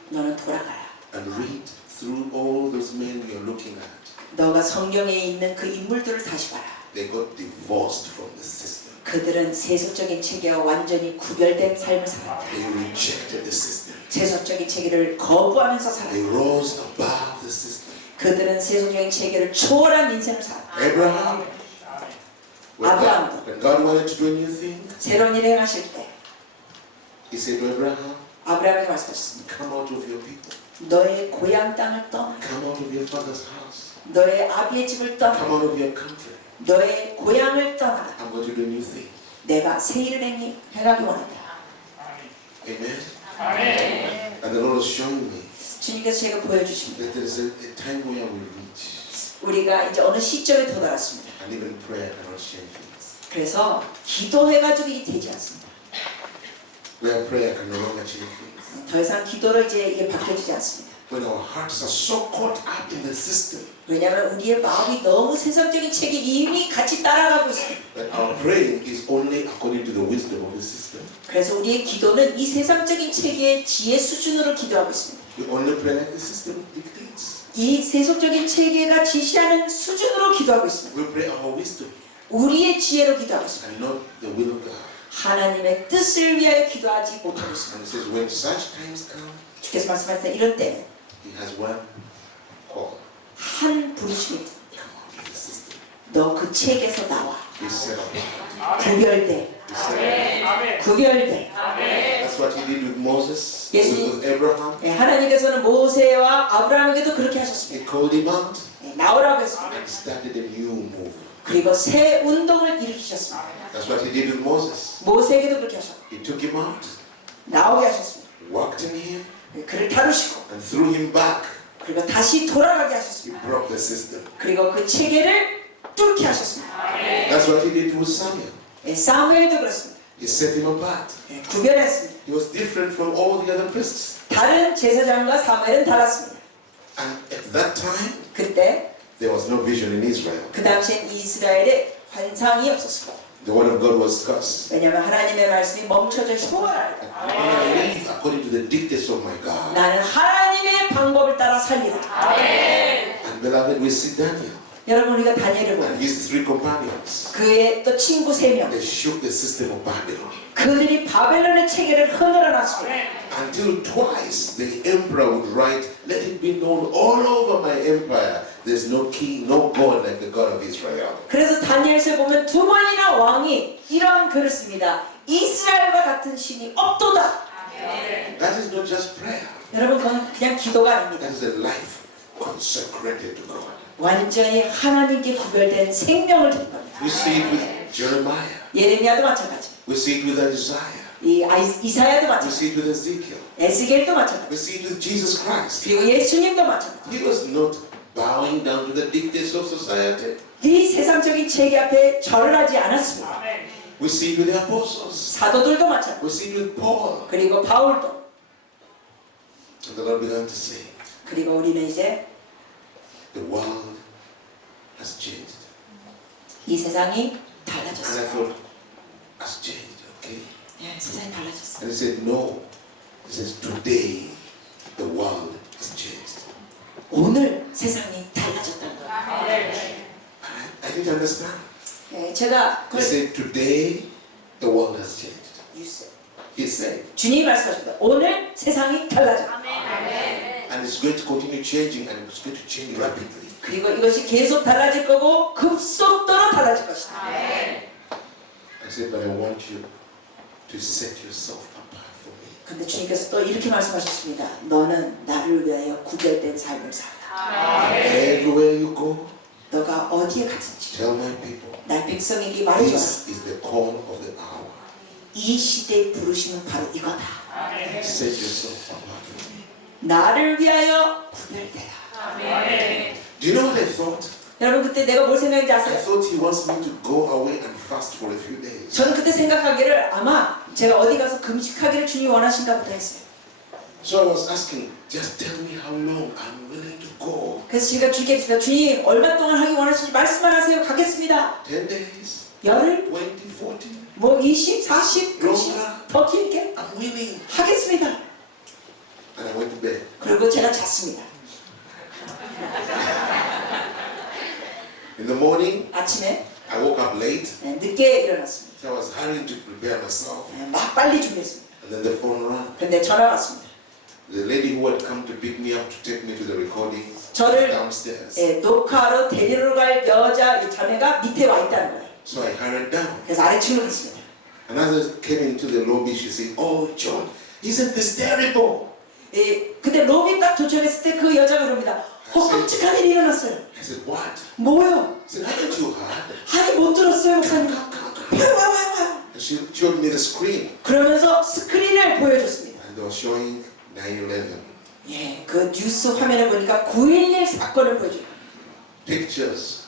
너는 돌아가라. and read through all those men you're looking at. 너가 성경에 있는 그 인물들을 다시 봐라. They got divorced from the system. 그들은 세속적인 체계와 완전히 구별된 삶을 살았다. They rejected the system. 세속적인 체계를 거부하면서 They 살았다. rose above the system. 그들은 세속적인 체계를 초월한 인생을 살았다. Abraham, Abraham. when God wanted to do a new thing, 새로운 일을 행하실 때 He said to Abraham, 아브라함에게 말씀하셨습니다. come out of your people. 너의 고향 땅을 떠나, Come out of your father's house. 너의 아비의 집을 떠나, Come out of your country. 너의 고향을 떠나. I'm going to do a new thing. 내가 새 일을 행하기 원한다. Amen. And the Lord was showing me 주님께서 제가 보여주십니다. that there is a time where we reach. 우리가 이제 어느 시점에 도달했습니다. And even prayer cannot change things. 그래서 기도해가지고 이게 되지 않습니다. Where prayer can no longer change things. 더 이상 기도로 이제 이게 바뀌어지지 않습니다. When our hearts are so caught up in the system 왜냐하면 우리의 마음이 너무 세상적인 책에 이미 같이 따라가고 있습니다. that our praying is only according to the wisdom of the system. 그래서 우리의 기도는 이 세상적인 체계의 지혜 수준으로 기도하고 있습니다. We only pray like the system dictates. 이 세속적인 체계가 지시하는 수준으로 기도하고 있습니다. We pray our wisdom 우리의 지혜로 기도하고 있습니다. and not the will of God. 하나님의 뜻을 위하여 기도하지 못하고 있습니다. And it says when such times come, 주께서 말씀하실 때 이런 때 He has one call. 한 부르심이 있다. Come out of the system. 너 그 책에서 나와. Be set apart. 구별돼. Be set apart. 구별돼. That's what He did with Moses, Yes, with Abraham. 예, 하나님께서는 모세와 아브라함에게도 그렇게 하셨습니다. He called him out 예, 나오라고 했습니다. and started a new move. 그리고 새 운동을 일으키셨습니다. That's what He did with Moses. 모세에게도 그렇게 하셨고 He took him out, 나오게 하셨습니다. walked in him, 예, 그를 다루시고 and threw him back. 그리고 다시 돌아가게 He 하셨습니다. broke the system. 그리고 그 체계를 뚫게 하셨습니다. That's what He did with Samuel. 예, 사무엘도 그렇습니다. He set him apart. 예, 구별했습니다. He was different from all the other priests. 다른 제사장과 사무엘은 달랐습니다. And at that time, 그때 there was no vision in Israel. 그 당시엔 이스라엘에 환상이 없었습니다. The word of God was scarce. 왜냐하면 하나님의 말씀이 멈춰져 소원하라. I'm going to live according to the dictates of my God. 나는 하나님의 방법을 따라 살리라. And beloved, we see Daniel 여러분 우리가 다니엘을 보면 and his three companions. 그의 또 친구 3명 They shook the system of Babylon. 그들이 바벨론의 체계를 흔들어 놨습니다. Until twice the emperor would write, let it be known all over my empire, there's no king, no God like the God of Israel. 그래서 다니엘서에 보면 2번이나 왕이 이런 글을 씁니다. 이스라엘과 같은 신이 없도다. That is not just prayer. 여러분 그건 그냥 기도가 아닙니다. That is a life consecrated to God. 완전히 하나님께 구별된 생명을 드린 겁니다. We see it with Jeremiah. 예레미야도 마찬가지. We see it with Isaiah. 이사야도 We 마찬가지. see it with Ezekiel. 에스겔도 마찬가지. We see it with Jesus Christ. 그리고 예수님도 마찬가지. He was not bowing down to the dictates of society. 이 세상적인 체계 앞에 절을 하지 않았습니다. We see it with the apostles. 사도들도 마찬가지. We see it with Paul. 그리고 바울도. And the Lord began to say, 그리고 우리는 이제 the world has changed. 이 세상이 And 달라졌어요. I thought, has changed, okay? 네, 세상이 달라졌어요. And he said, no. He says, today the world has changed. 오늘 세상이 달라졌다는 거예요. didn't understand. 예, 제가 He said, today the world has changed. He said, 주님이 말씀하십니다. 오늘 세상이 달라져. and it's going to continue changing, and it's going to change rapidly. 그리고 이것이 계속 달라질 거고 급속도로 달라질 것이다. I said, but I want you to set yourself apart for me. 근데 주님께서 또 이렇게 말씀하셨습니다. 너는 나를 위하여 구별된 삶을 살라. Everywhere you go, 너가 어디에 가든지 tell my people, 날 백성에게 말해줘라. this is the call of the hour. 이 시대의 부르심은 바로 이거다. Set yourself apart for me. 나를 위하여 구별되라. Do you know what I thought? 여러분 그때 내가 뭘 생각했는지 I 아세요? thought he wants me to go away and fast for a few days. 저는 그때 생각하기를 아마 제가 어디 가서 금식하기를 주님이 원하신가 보다 했어요. So I was asking, just tell me how long I'm willing to go. 그래서 제가 주님께 했습니다. 주님 얼마 동안 하기 원하시는지 말씀만 하세요. 가겠습니다. 10 days, 열흘, 20, 40. 뭐 20, 40, 60, 더 길게 I'm willing. 하겠습니다. And I went to bed. 그리고 제가 잤습니다. In the morning, 아침에 I woke up late. 늦게 일어났습니다. So I was hurrying to prepare myself. 막 빨리 준비했습니다. And then the phone rang. 근데 전화가 왔습니다. The lady who had come to pick me up to take me to the recording 저를 downstairs. 녹화하러 데리러 갈 여자 이 자매가 밑에 와 있다는 거예요. So I hurried down. 그래서 아래층으로 갔습니다. And as I came into the lobby, she said, "Oh, John, isn't this terrible?" 근데 로비 딱 도착했을 때 그 여자가 그럽니다. 끔찍한 일이 일어났어요. I said, "What?" 뭐요? I said, "Haven't you heard?" 아니 못 들었어요 목사님. 와. And she showed me the screen. 그러면서 스크린을 보여줬습니다. And they were showing 9/11 예, 그 뉴스 화면을 보니까 9.11 사건을 보여줘요. pictures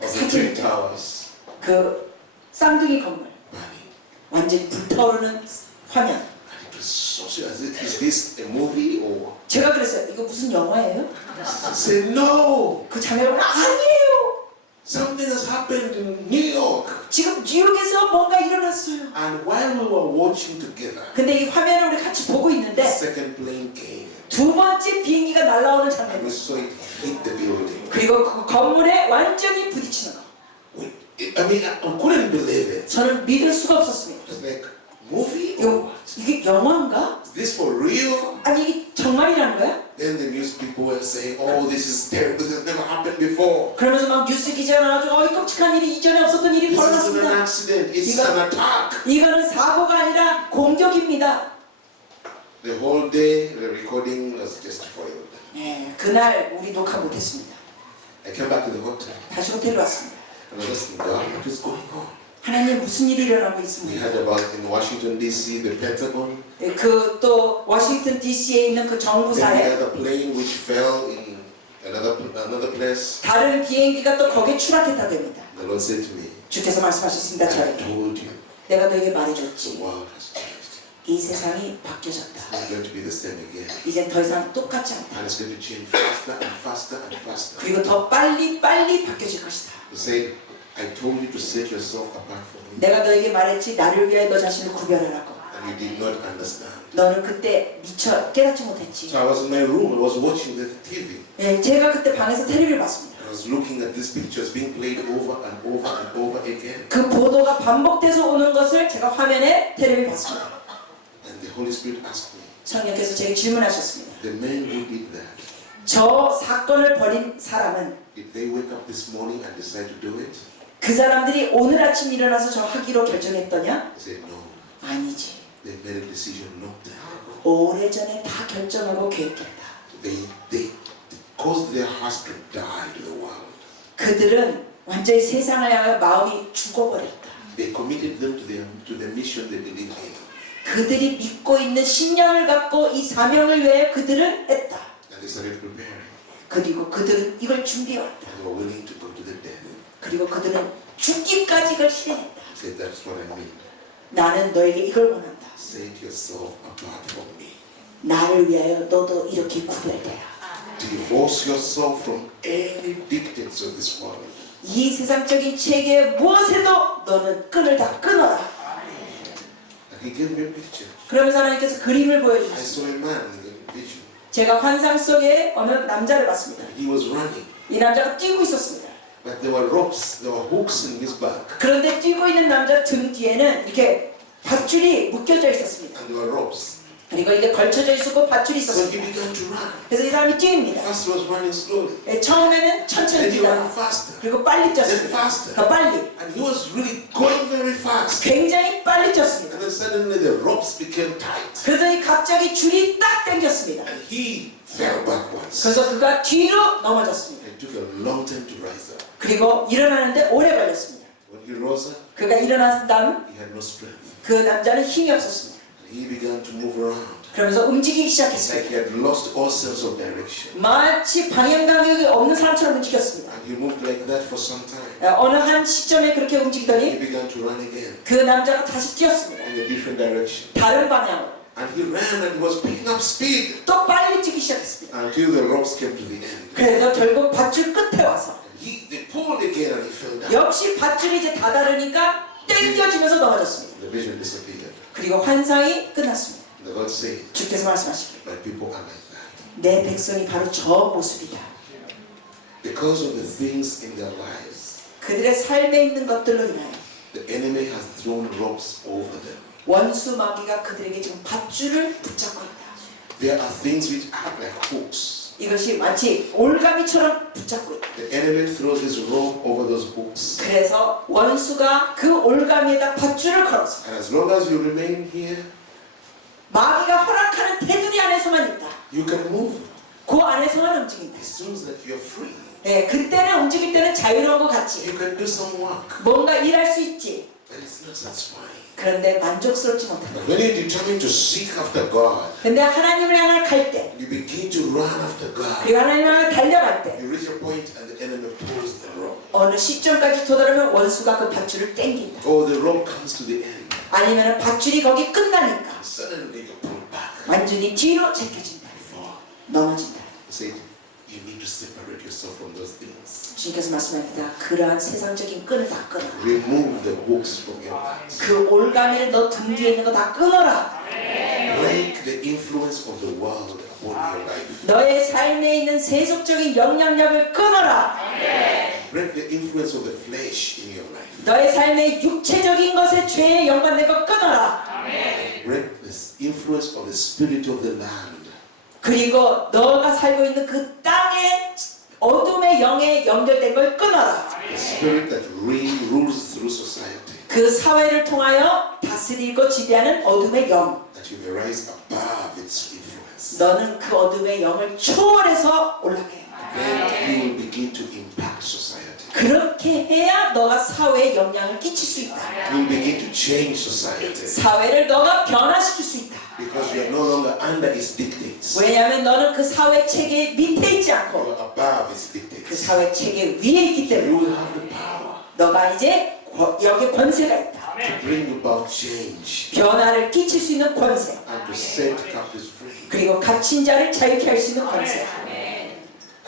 of the 사진. Twin Towers 그 쌍둥이 건물 burning. 완전히 불타오르는 화면. And it was so serious. Is this a movie or? 제가 그랬어요. 이거 무슨 영화예요? I said, "No. 그 자매가 아니에요. Something has happened in New York." 지금 뉴욕에서 뭔가 일어났어요. And while we were watching together, 근데 이 화면을 우리 같이 보고 the 있는데 second plane came. 두 번째 비행기가 날아오는 And we 장면이었어요. saw it hit the building. 그리고 그 건물에 완전히 부딪히는 거. I mean, I couldn't believe it. 저는 믿을 수가 없었습니다. It was like, movie or 이거, what? 이게 영화인가? Is this for real? 아니 이게 정말이라는 거야? Then the news people were saying, "Oh, this is terrible. This has never happened before. 그러면서 막 뉴스 기자가 나와가지고 이 끔찍한 일이 이전에 없었던 일이 This isn't an 벌어졌습니다. accident. It's 이거- an attack." 이거는 사고가 아니라 공격입니다. The whole day, the recording was just foiled. 네, 그날 우리 녹화 못했습니다. I came back to the hotel 다시 호텔로 왔습니다. and I was asking God, "What is going on?" 하나님 무슨 일이 일어나고 We 있습니다. heard about in Washington D.C. the Pentagon. 그 또 워싱턴 DC에 있는 그 Then we 정부사에 had a plane which fell in another place. 다른 비행기가 또 거기에 추락했다고 합니다. The Lord said to me, 주께서 말씀하셨습니다. "I 저에게 told you 내가 너에게 the 말해줬지. world has changed. 이 세상이 It's 바뀌어졌다. not going to be the same again. 이젠 더 이상 똑같지 않다. And it's going to change faster and faster and faster." 그리고 더 빨리 바뀌어질 것이다. He said, "I told you to set yourself apart from me, 내가 너에게 말했지 나를 위하여 너 자신을 구별하라고. and you did not understand." 너는 그때 미처 깨닫지 못했지. So I was in my room. I was watching the TV. 예, 제가 그때 방에서 텔레비를 봤습니다. I was looking at these pictures being played over and over and over again. 그 보도가 반복돼서 오는 것을 제가 화면에 텔레비 봤습니다. And the Holy Spirit asked me, 성령께서 제게 질문하셨습니다. "The man who did that, 저 사건을 벌인 사람은 did they wake up this morning and decide to do it?" 그 사람들이 오늘 아침 일어나서 저 하기로 결정했더냐? I said, "No. 아니지. They made a decision not to have it. 오래전에 다 결정하고 계획했다. They caused their hearts to die to the world. 그들은 완전히 세상을 향해 마음이 죽어버렸다. They committed them to the mission they believe in. 그들이 믿고 있는 신념을 갖고 이 사명을 위해 그들은 했다. And they started preparing. 그리고 그들은 이걸 준비해왔다. And they were willing to go to the death. 그리고 그들은 죽기까지 이걸 실행했다. I said, "That's what I mean. 나는 너에게 이걸 원한다. Set yourself apart from me. 나를 위하여 너도 이렇게 구별되라. Divorce yourself from any dictates of this world. 이 세상적인 체계 무엇에도 너는 끈을 다 끊어라. And he gave me a picture. 그러면서 하나님께서 그림을 I 보여주셨어요. saw a man in the vision. 제가 환상 속에 어느 남자를 봤습니다. He was running. 이 남자가 뛰고 있었습니다. But there were ropes, there were hooks in his back, 그런데 뛰고 있는 남자 등 뒤에는 이렇게 밧줄이 묶여져 있었습니다. and there were ropes. 그리고 이게 걸쳐져 있었고 밧줄이 So he 있었습니다. began to run. 그래서 이 사람이 뛰입니다. First he was running slowly, 예, 처음에는 천천히 then he ran 뛰다가 faster, 그리고 빨리 then 뛰었습니다. faster, 더 빨리. and he was really going very fast. 굉장히 빨리 뛰었습니다. And then suddenly the ropes became tight, 그러더니 갑자기 줄이 딱 당겼습니다. and he fell backwards. 그래서 그가 뒤로 넘어졌습니다. It took a long time to rise up. 그리고 일어나는데 오래 걸렸습니다. When he rose up, 그가 일어난 다음 he had no strength. 그 남자는 힘이 없었습니다. And he began to move around. 그러면서 움직이기 It's like 시작했습니다. he had lost all sense of direction. 마치 방향감이 없는 사람처럼 움직였습니다. And he moved like that for some time. 어느 한 시점에 그렇게 He 움직이더니 began to run again 그 남자가 다시 뛰었습니다. in a different direction. 다른 방향으로. And he ran and he was picking up speed 또 빨리 뛰기 시작했습니다. until the ropes came to the end. 그래서 결국 밧줄 끝에 와서 They pulled again and he fell down. 역시 밧줄이 이제 다다르니까 땡겨지면서 넘어졌습니다. The vision disappeared. 그리고 환상이 끝났습니다. The Lord said, 주께서 말씀하시길 my people are like that. 내 백성이 바로 저 모습이다. Because of the things in their lives, 그들의 삶에 있는 것들로 인하여 the enemy has thrown ropes over them. 원수 마귀가 그들에게 지금 밧줄을 붙잡고 있다. There are things which act like hooks. 이것이 마치 올가미처럼 붙잡고 있다. The enemy throws his rope over those hooks. 그래서 원수가 그 올가미에다 밧줄을 걸어서 And as long as you remain here, 마귀가 허락하는 테두리 안에서만 있다. you can move. 그 안에서만 움직인다. As soon as that you're free, 네, 그때는 움직일 때는 자유로운 것 같지. you can do some work. 뭔가 일할 수 있지. But it's not satisfying. 그런데 만족스럽지 못한다. But when you're determined to seek after God, 근데 하나님을 향해 갈 때, you begin to run after God. 그리고 하나님을 향해 달려갈 때, You reach a point and the enemy pulls the rope. 어느 시점까지 도달하면 원수가 그 밧줄을 땡긴다. Or the rope comes to the end. 아니면 밧줄이 거기 끝나니까 Suddenly you're pulled back. 완전히 뒤로 제껴진다. Before. 넘어진다. He said, you need to separate yourself from those things. 주님께서 말씀합니다. 그러한 세상적인 끈을 다 끊어. Remove the hooks from your lives. 그 올가미를 너 등 뒤에 있는 거 다 끊어라. Break the influence of the world upon your life. 너의 삶에 있는 세속적인 영향력을 끊어라. Break the influence of the flesh in your life. 너의 삶의 육체적인 것에 죄에 연관된 거 끊어라. Break the influence of the spirit of the land. 그리고 너가 살고 있는 그 땅의 어둠의 영에 연결된 걸 끊어라. The spirit that rules through society. 그 사회를 통하여 다스리고 지배하는 어둠의 영. That you may rise above its influence. 너는 그 어둠의 영을 초월해서 올라가요. Then you will begin to impact society. 그렇게 해야 너가 사회에 영향을 끼칠 수 있다. You will begin to change society. 사회를 너가 변화시킬 수 있다. Because you are no longer under its dictates. 왜냐하면 너는 그 사회 체계 밑에 있지 You 않고 are above its 그 dictates. 사회 체계 위에 있기 때문에 You will have the power 너가 이제 여기 권세가 있다. to bring about change 변화를 끼칠 수 있는 권세. and to set captives free. 그리고 갇힌 자를 자유케 할 수 있는 권세.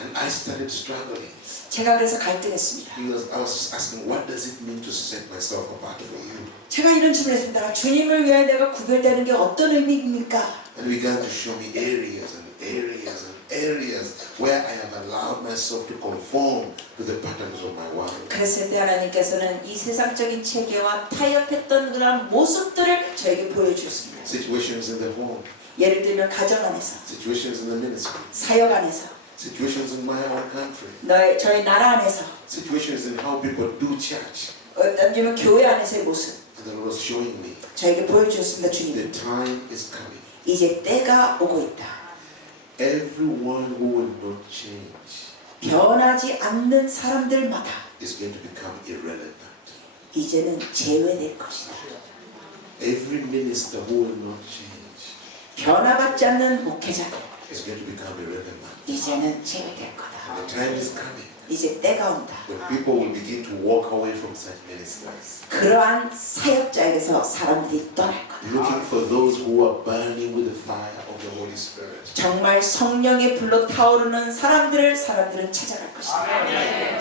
And I started struggling. 제가 그래서 갈등했습니다. Because I was asking, what does it mean to set myself apart for you? 제가 이런 질문을 했습니다. 주님을 위해 내가 구별되는 게 어떤 의미입니까? And he began to show me areas and areas and areas where I have allowed myself to conform to the patterns of my world. 그랬을 때 하나님께서는 이 세상적인 체계와 타협했던 그런 모습들을 저에게 보여주셨습니다. Situations in the home, 예를 들면 가정 안에서, situations in the ministry, 사역 안에서, situations in my own country, 저희 나라 안에서, situations in how people do church. 어떤 교회 안에서의 모습 And the Lord was showing me, 저에게 보여주셨습니다. 주님. the time is coming. 이제 때가 오고 있다. Everyone who will not change 변하지 않는 사람들마다 is going to become irrelevant. 이제는 제외될 것이다. Every minister who will not change 변화받지 않는 목회자들 is going to become irrelevant. 이제는 제외될 거다. And the time is coming 이제 때가 온다. when people will begin to walk away from such ministers, 그러한 사역자에게서 사람들이 떠날 거다. looking for those who are burning with the fire of the Holy Spirit. 정말 성령의 불로 타오르는 사람들은 찾아갈 것이다.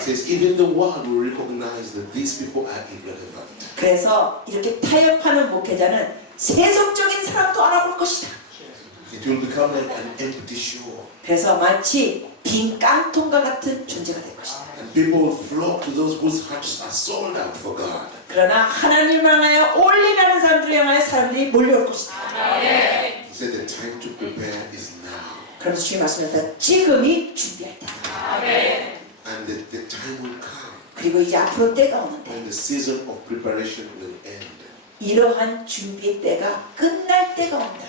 It says even the world will recognize that these people are irrelevant. 그래서 이렇게 타협하는 목회자는 세속적인 사람도 알아볼 것이다. It will become like an empty shore. 그래서 마치 빈 깡통과 같은 존재가 될 것이다. And people will flock to those whose hearts are sold out for God. 그러나 하나님을 향하여 올인하는 사람들을 향하여 사람들이 몰려올 것이다. He said the time to prepare is now. 그러면서 주님 말씀하셨다. 지금이 준비할 때다. And the time will come 그리고 이제 앞으로 때가 오는데 when the season of preparation will end. 이러한 준비의 때가 끝날 때가 온다.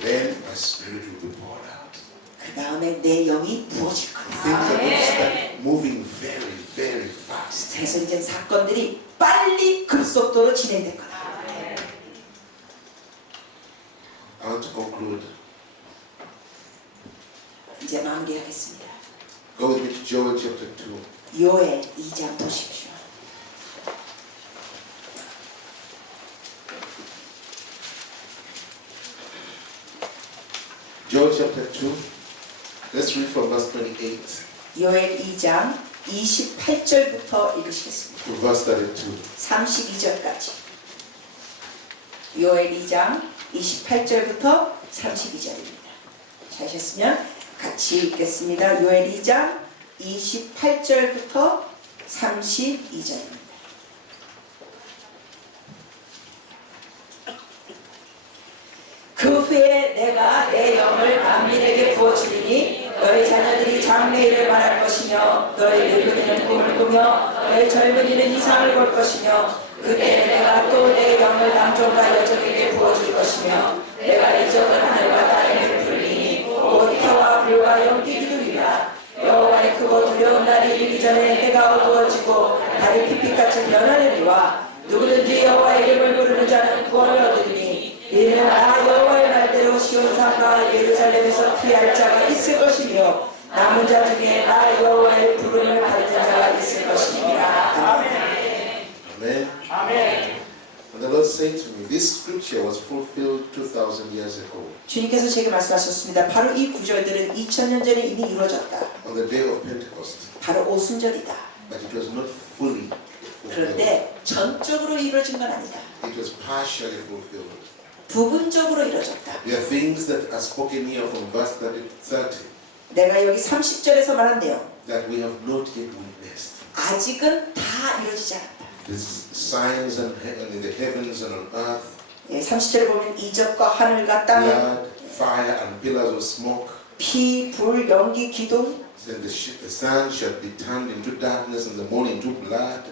Then my spirit will be poured out. 그 다음에 내 영이 부어질 거다. Things are going to start moving very, very fast. 그래서 이제 사건들이 빨리 급속도로 진행될 거다. I want to conclude. 이제 마무리하겠습니다. Go with me to Joel chapter 2. 요엘 2장 보십시오. Joel chapter 2. Let's read from verse 28 요엘 2장 28절부터 읽으시겠습니다. to verse 32. 32절까지. 요엘 2장 28절부터 32절입니다. 찾으셨으면 같이 읽겠습니다. 요엘 2장 28절부터 32절입니다. 그 후에 내가 내 영을 만민에게 부어주리니 너희 자녀들이 장래일을 말할 것이며 너희 늙은이는 꿈을 꾸며 너희 젊은이는 이상을 볼 것이며 그때 내가 또 내 영을 남종과 여종에게 부어줄 것이며 내가 이적을 하늘과 땅에 풀리니 곧 태와 불과 연기 기둥이라. 여호와의 크고 두려운 날이 이르기 전에 해가 어두워지고 달이 핏빛같이 변하느니와 누구든지 여호와의 이름을 부르는 자는 구원을 얻으리니 이는 여호와의 말대로 시온산과 예루살렘에서 피할 자가 있을 것이며 남은 자 중에 여호와의 부름을 받은 자가 있을 것입니다. Amen. 아멘. And the Lord said to me, this scripture was fulfilled 2,000 years ago 주님께서 제게 말씀하셨습니다. 바로 이 구절들은 2000년 전에 이미 이루어졌다. on the day of Pentecost. 바로 오순절이다. But it was not fully fulfilled. 그런데 전적으로 이루어진 건 아니다. It was partially fulfilled. 부분적으로 이루어졌다. There are things that are spoken here from verse 30 내가 여기 30절에서 말한 내용 that we have not yet witnessed. 아직은 다 이루어지지 않았다. These signs in the heavens and on earth, 30절에 보면 이적과 하늘과 땅, blood, fire, and pillars of smoke. 피, 불, 연기, 기둥. Then the sun shall be turned into darkness and the moon into blood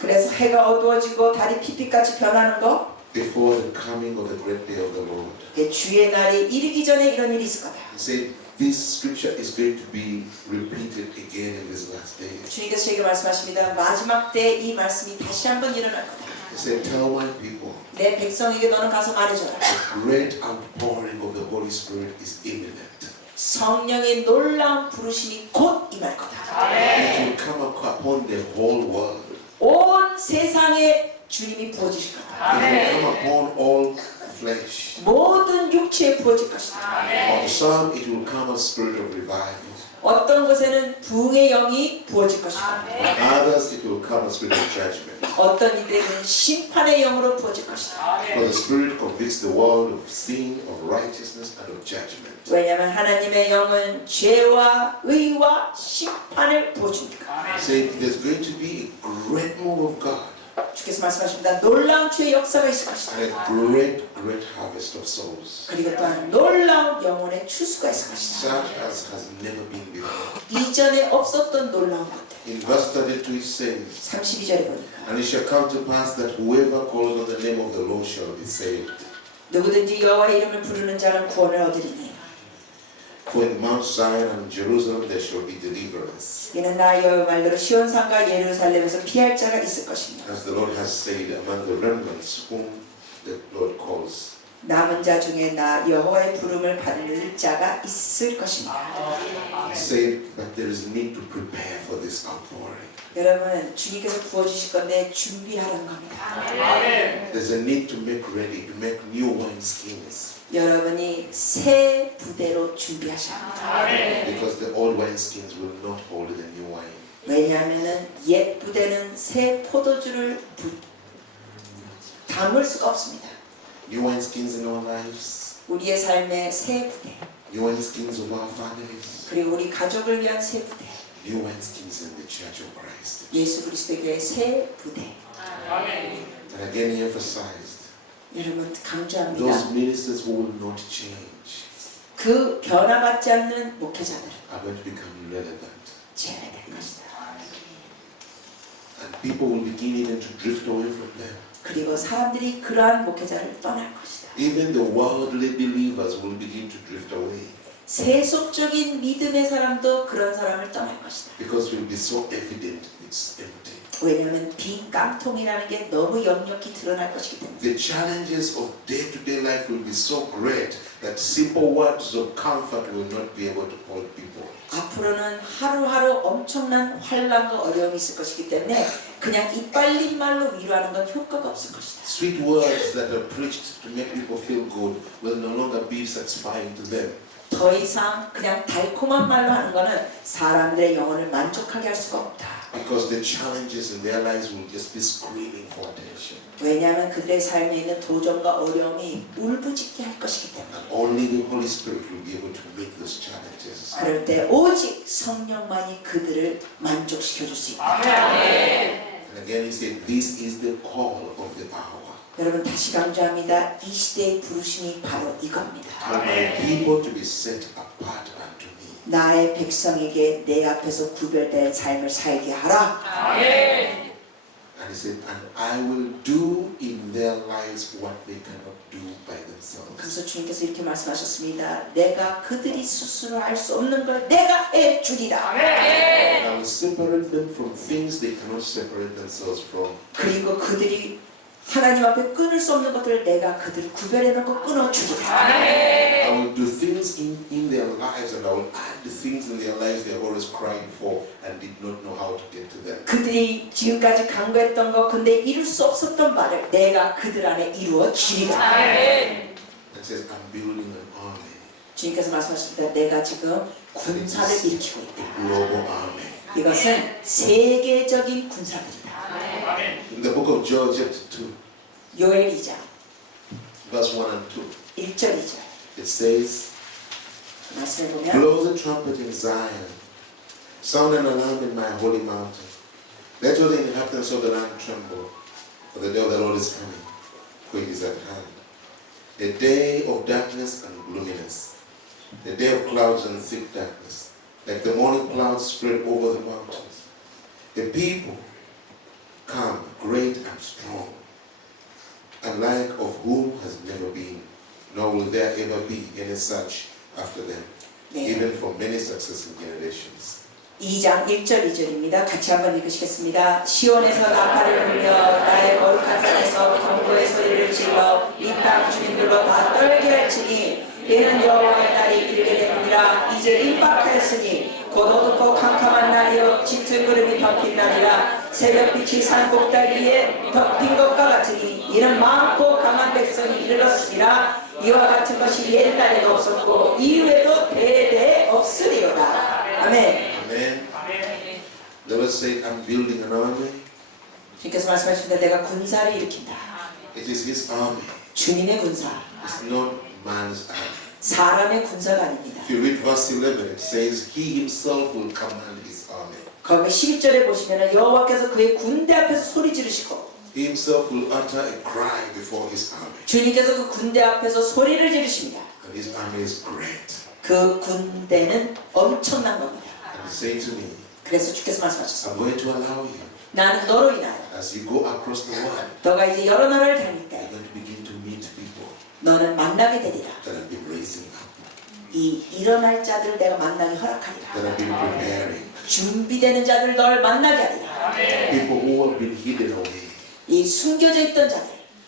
그래서 해가 어두워지고 달이 핏빛같이 변하는 거. before the coming of the great day of the Lord. 주의 날이 이르기 전에 이런 일이 있을 거다. He said, this scripture is going to be repeated again in these last days. 주님께서 저에게 말씀하십니다. 마지막 때 이 말씀이 다시 한번 일어날 거다. He said, tell my people, 내 백성에게 너는 가서 말해줘라. the great outpouring of the Holy Spirit is imminent. 성령의 놀라운 부르심이 곧 임할 거다. It will come upon the whole world. 온 세상에 주님이 부어주실 거다. It will come upon all flesh. 모든 육체에 부어질 것이다. On some it will come a spirit of revival. 어떤 곳에는 부흥의 영이 부어질 것이다. On others it will come a spirit of judgment. 어떤 이들에게는 심판의 영으로 부어질 것이다. For the Spirit convicts the world of sin, of righteousness, and of judgment. 왜냐하면 하나님의 영은 죄와 의와 심판을 부어주니까. He said there's going to be a great move of God 주께서 말씀하십니다. 놀라운 주의 역사가 있을 것이다. and a great harvest of souls, 그리고 또한 놀라운 영혼의 추수가 있을 것이다. such as has never been before. 이전에 없었던 놀라운 것들. In verse 32 it says, 32절에 보니까 and it shall come to pass that whoever calls on the name of the Lord shall be saved. 누구든지 여호와의 이름을 부르는 자는 구원을 얻으리니 For in Mount Zion and Jerusalem there shall be deliverance, 이는 나 여호와 말대로 시온산과 예루살렘에서 피할 자가 있을 것입니다. as the Lord has said, among the remnants whom the Lord calls. 남은 자 중에 나 여호와의 부름을 받을 자가 있을 것입니다. He said that there is need to prepare for this outpouring. 여러분 주님께서 부어주실 건데 준비하라는 겁니다. There's a need to make ready, to make new wineskins. 여러분이 새 부대로 준비하셔야 합니다. Because the old wineskins will not hold the new wine. 왜냐하면 옛 부대는 새 포도주를 담을 수가 없습니다. New wineskins in our lives. 우리의 삶의 새 부대, new wineskins of our families, 그리고 우리 가족을 위한 새 부대, new wineskins in the Church of Christ. 예수 그리스도의 교회 새 부대. And again he emphasized, 여러분 강조합니다. those ministers who will not change 그 변화받지 않는 목회자들은 are going to become irrelevant. 제외될 것이다. And people will begin even to drift away from them. 그리고 사람들이 그러한 목회자를 떠날 것이다. Even the worldly believers will begin to drift away 세속적인 믿음의 사람도 그런 사람을 떠날 것이다. because it will be so evident it's empty. 왜냐하면 빈 깡통이라는 게 너무 역력히 드러날 것이기 때문에. The challenges of day-to-day life will be so great that simple words of comfort will not be able to hold people. 앞으로는 하루하루 엄청난 환란과 어려움이 있을 것이기 때문에 그냥 이빨린 말로 위로하는 건 효과가 없을 것이다. Sweet words that are preached to make people feel good will no longer be satisfying to them. 더 이상 그냥 달콤한 말로 하는 거는 사람들의 영혼을 만족하게 할 수가 없다. Because the challenges in their lives will just be screaming for attention. 왜냐하면 그들의 삶에 있는 도전과 어려움이 울부짖게 할 것이기 때문에. And only the Holy Spirit will be able to meet those challenges. 그럴 때 오직 성령만이 그들을 만족시켜 줄 수 있다. And again he said, this is the call of the hour. 여러분 다시 강조합니다. 이 시대의 부르심이 바로 이겁니다. Tell my people to be set apart unto me. 나의 백성에게 내 앞에서 구별된 삶을 살게 하라. And he said, and I will do in their lives what they cannot do by themselves. 그래서 주님께서 이렇게 말씀하셨습니다. 내가 그들이 스스로 할 수 없는 걸 내가 해주리라. And I will separate them from things they cannot separate themselves from. 그리고 그들이 하나님 앞에 끊을 수 없는 것들을 내가 그들을 구별해놓고 끊어주리라. I will do things in their lives, and I will add the things in their lives they are always crying for and did not know how to get to them. 그들이 지금까지 간구했던 것 근데 이룰 수 없었던 말을 내가 그들 안에 이루어 주리라. It says, I'm building an army, 주님께서 말씀하셨습니다. 내가 지금 군사를 일으키고 있다. a global army. 이것은 세계적인 군사들이다. In the book of Joel chapter 2, 요엘 2장 verse 1 and 2, 1절 2절 it says, 말씀해 보면 blow the trumpet in Zion, sound an alarm in my holy mountain. Let all the inhabitants of the land tremble, for the day of the Lord is coming, for it is at hand. A day of darkness and gloominess, a day of clouds and thick darkness, like the morning clouds spread over the mountains. A people come, great and strong, unlike of whom has never been, nor will there ever be any such after them, 네. even for many successive generations. 2장 1절 2절입니다. 같이 한번 읽으시겠습니다. 시온에서 나팔을 불며 나의 거룩한 산에서 경고의 소리를 질러 이 땅 주민들로 다 떨게 할지니 이는 여호와의 날이 이르게 되느니라. 이제 임박하였으니 곧 어둡고 캄캄한 날이요 짙은 구름이 덮인 날이라. 새벽빛이 산 꼭다리에 덮인 것과 같으니 이는 많고 강한 백성이 이르렀으리라. 이와 같은 것이 옛날에도 없었고 이후에도 대대 없으리로다. 아멘. Amen. The Lord said, I'm building an army. 주님께서 말씀하십니다. 내가 군사를 일으킨다. It is His army. 주님의 군사. It's not man's army. 사람의 군사가 아닙니다. If you read verse 11, it says, He Himself will command His army. 거기 12절에 보시면 여호와께서 그의 군대 앞에서 소리 지르시고 He Himself will utter a cry before His army. 주님께서 그 군대 앞에서 소리를 지르십니다. And His army is great. 그 군대는 엄청난 겁니다. And He's saying to me, 그래서 주께서 말씀하셨습니다. I'm going to allow you, 나는 너로 인하여 as you go across the world, 너가 이제 여러 나라를 다닐 you're 때 going to begin to meet people 너는 만나게 되리라. that have been raising up, 이 일어날 자들을 내가 만나게 허락하리라. that have been preparing, 준비되는 자들 널 만나게 하리라. people who have been hidden away, 이 숨겨져 있던 자들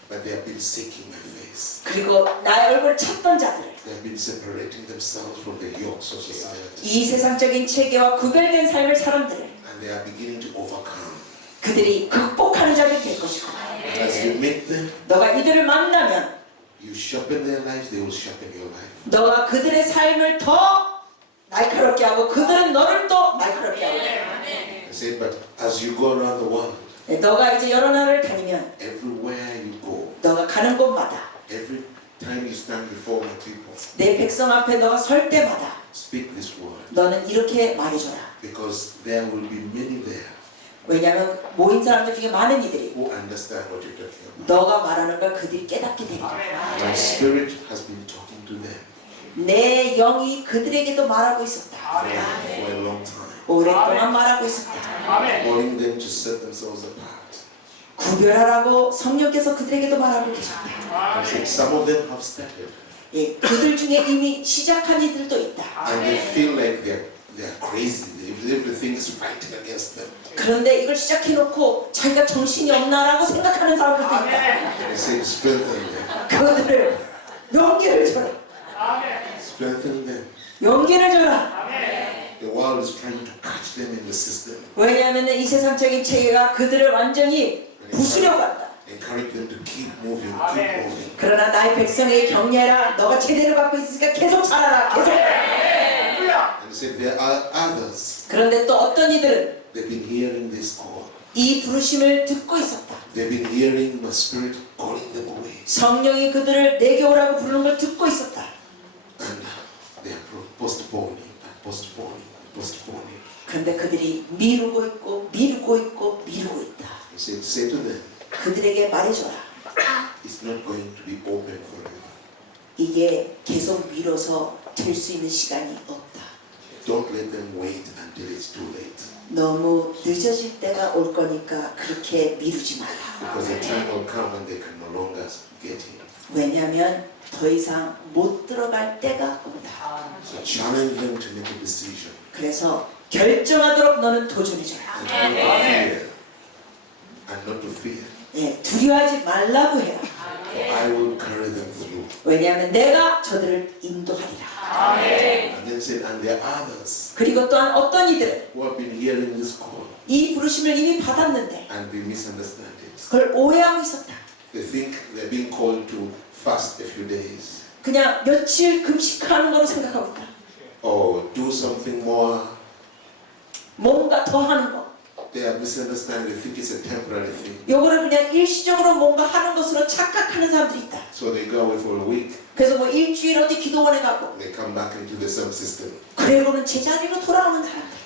but they have been seeking my face. 그리고 나의 얼굴을 찾던 자들 They have been separating themselves from the yokes of society. 이 세상적인 체계와 구별된 삶을 사람들 And they are beginning to overcome. 그들이 극복하는 자들이 될 것이고 And as you meet them, 너가 이들을 만나면 you sharpen their lives, they will sharpen your life. 너가 그들의 삶을 더 날카롭게 하고 그들은 너를 또 날카롭게 하고 I said, but as you go around the world, 너가 이제 여러 나라를 다니면 everywhere you go, 너가 가는 곳마다 every time you stand before my people, 내 백성 앞에 너가 설 때마다 speak this word, 너는 이렇게 말해줘라. because there will be many there 왜냐하면 모인 사람들 중에 많은 이들이 who understand what you're talking about. 너가 말하는 걸 그들이 깨닫게 되리라. My spirit has been talking to them 내 영이 그들에게도 말하고 있었다. for a long time, 오랫동안 말하고 있었다. calling them to set themselves apart. 구별하라고 성령께서 그들에게도 말하고 계셨다. And said, some of them have started, 예, 그들 중에 이미 시작한 이들도 있다. and they feel like they're crazy. Everything is fighting against them. 그런데 이걸 시작해놓고 자기가 정신이 없나라고 생각하는 사람들도 있다. And he said, strengthen them, 그들을 용기를 줘라. strengthen them. 용기를 줘라. The world is trying to catch them in the system, 왜냐하면 이 세상적인 체계가 그들을 완전히 부수려고 한다. encourage them to keep moving, keep moving. 그러나 나의 백성에게 격려해라. 너가 제대로 갖고 있으니까 계속 살아라. 계속. And he said, there are others. 그런데 또 어떤 이들은 They've been hearing this call. 이 부르심을 듣고 있었다. They've been hearing my spirit calling them away. 성령이 그들을 내게 오라고 부르는 걸 듣고 있었다. And they are postponing and postponing and postponing. 그런데 그들이 미루고 있고 미루고 있고 미루고 있다. He said, say to them, 그들에게 말해줘라. it's not going to be open forever. 이게 계속 미뤄서 될 수 있는 시간이 없다. Don't let them wait until it's too late. 너무 늦어질 때가 올 거니까 그렇게 미루지 마라. Because the time will come when they can no longer get in. 왜냐하면 더 이상 못 들어갈 때가 온다. So challenge them to make a decision. 그래서 결정하도록 너는 도전해줘라. And not to fear. And not to fear. 예, 두려워하지 말라고 해라. For I will carry them through. 왜냐하면 내가 저들을 인도하리라. And then said, and there are others 그리고 또한 어떤 이들은 who have been hearing this call 이 부르심을 이미 받았는데 and they misunderstand it. 그걸 오해하고 있었다. They think they're being called to fast a few days 그냥 며칠 금식하는 거로 생각하고 있다. or do something more. 뭔가 더 하는 거. They are misunderstanding. They think it's a temporary thing. 요거를 그냥 일시적으로 뭔가 하는 것으로 착각하는 사람들이 있다. So they go away for a week. 그래서 뭐 일주일 어디 기도원에 가고 They come back into the same system. 그리고는 제자리로 돌아오는 사람들.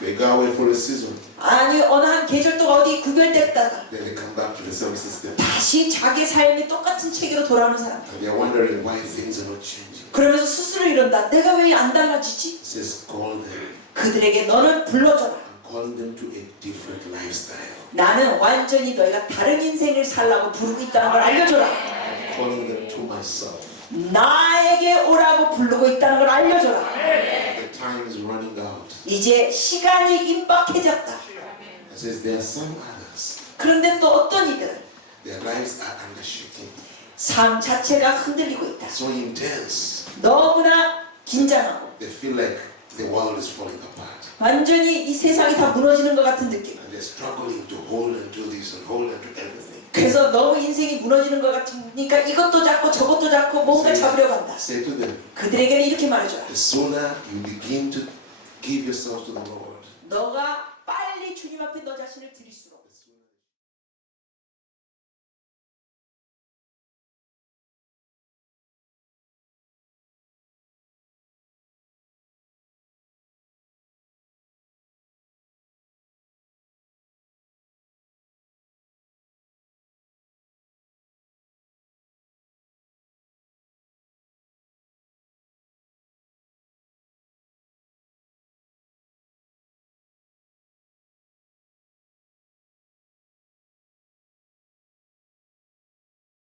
They go away for a season. 아니 어느 한 계절 동안 어디 구별됐다가 Then they come back to the same system. 다시 자기 삶이 똑같은 체계로 돌아오는 사람들. And they're wondering why things are not changing. 그러면서 스스로 이런다. 내가 왜 안 달라지지? It says, call them. 그들에게 너는 불러줘라. I'm calling them to a different lifestyle. 나는 완전히 너희가 다른 인생을 살라고 부르고 있다는 걸 알려줘라. I'm calling them to myself. 나에게 오라고 부르고 있다는 걸 알려줘라. The time is running out. 이제 시간이 임박해졌다. It says there are some others. 그런데 또 어떤 이들은 Their lives are under shaking. 삶 자체가 흔들리고 있다. So intense. 너무나 긴장하고 They feel like the world is falling apart. 완전히 이 세상이 다 무너지는 것 같은 느낌. And they're struggling to hold and do this and hold and do everything. 그래서 너무 인생이 무너지는 것 같으니까 이것도 잡고 저것도 잡고 뭔가 잡으려고 한다. Say to them, 그들에게는 이렇게 말해줘라. the sooner you begin to give yourself to the Lord, 너가 빨리 주님 앞에 너 자신을 드릴수록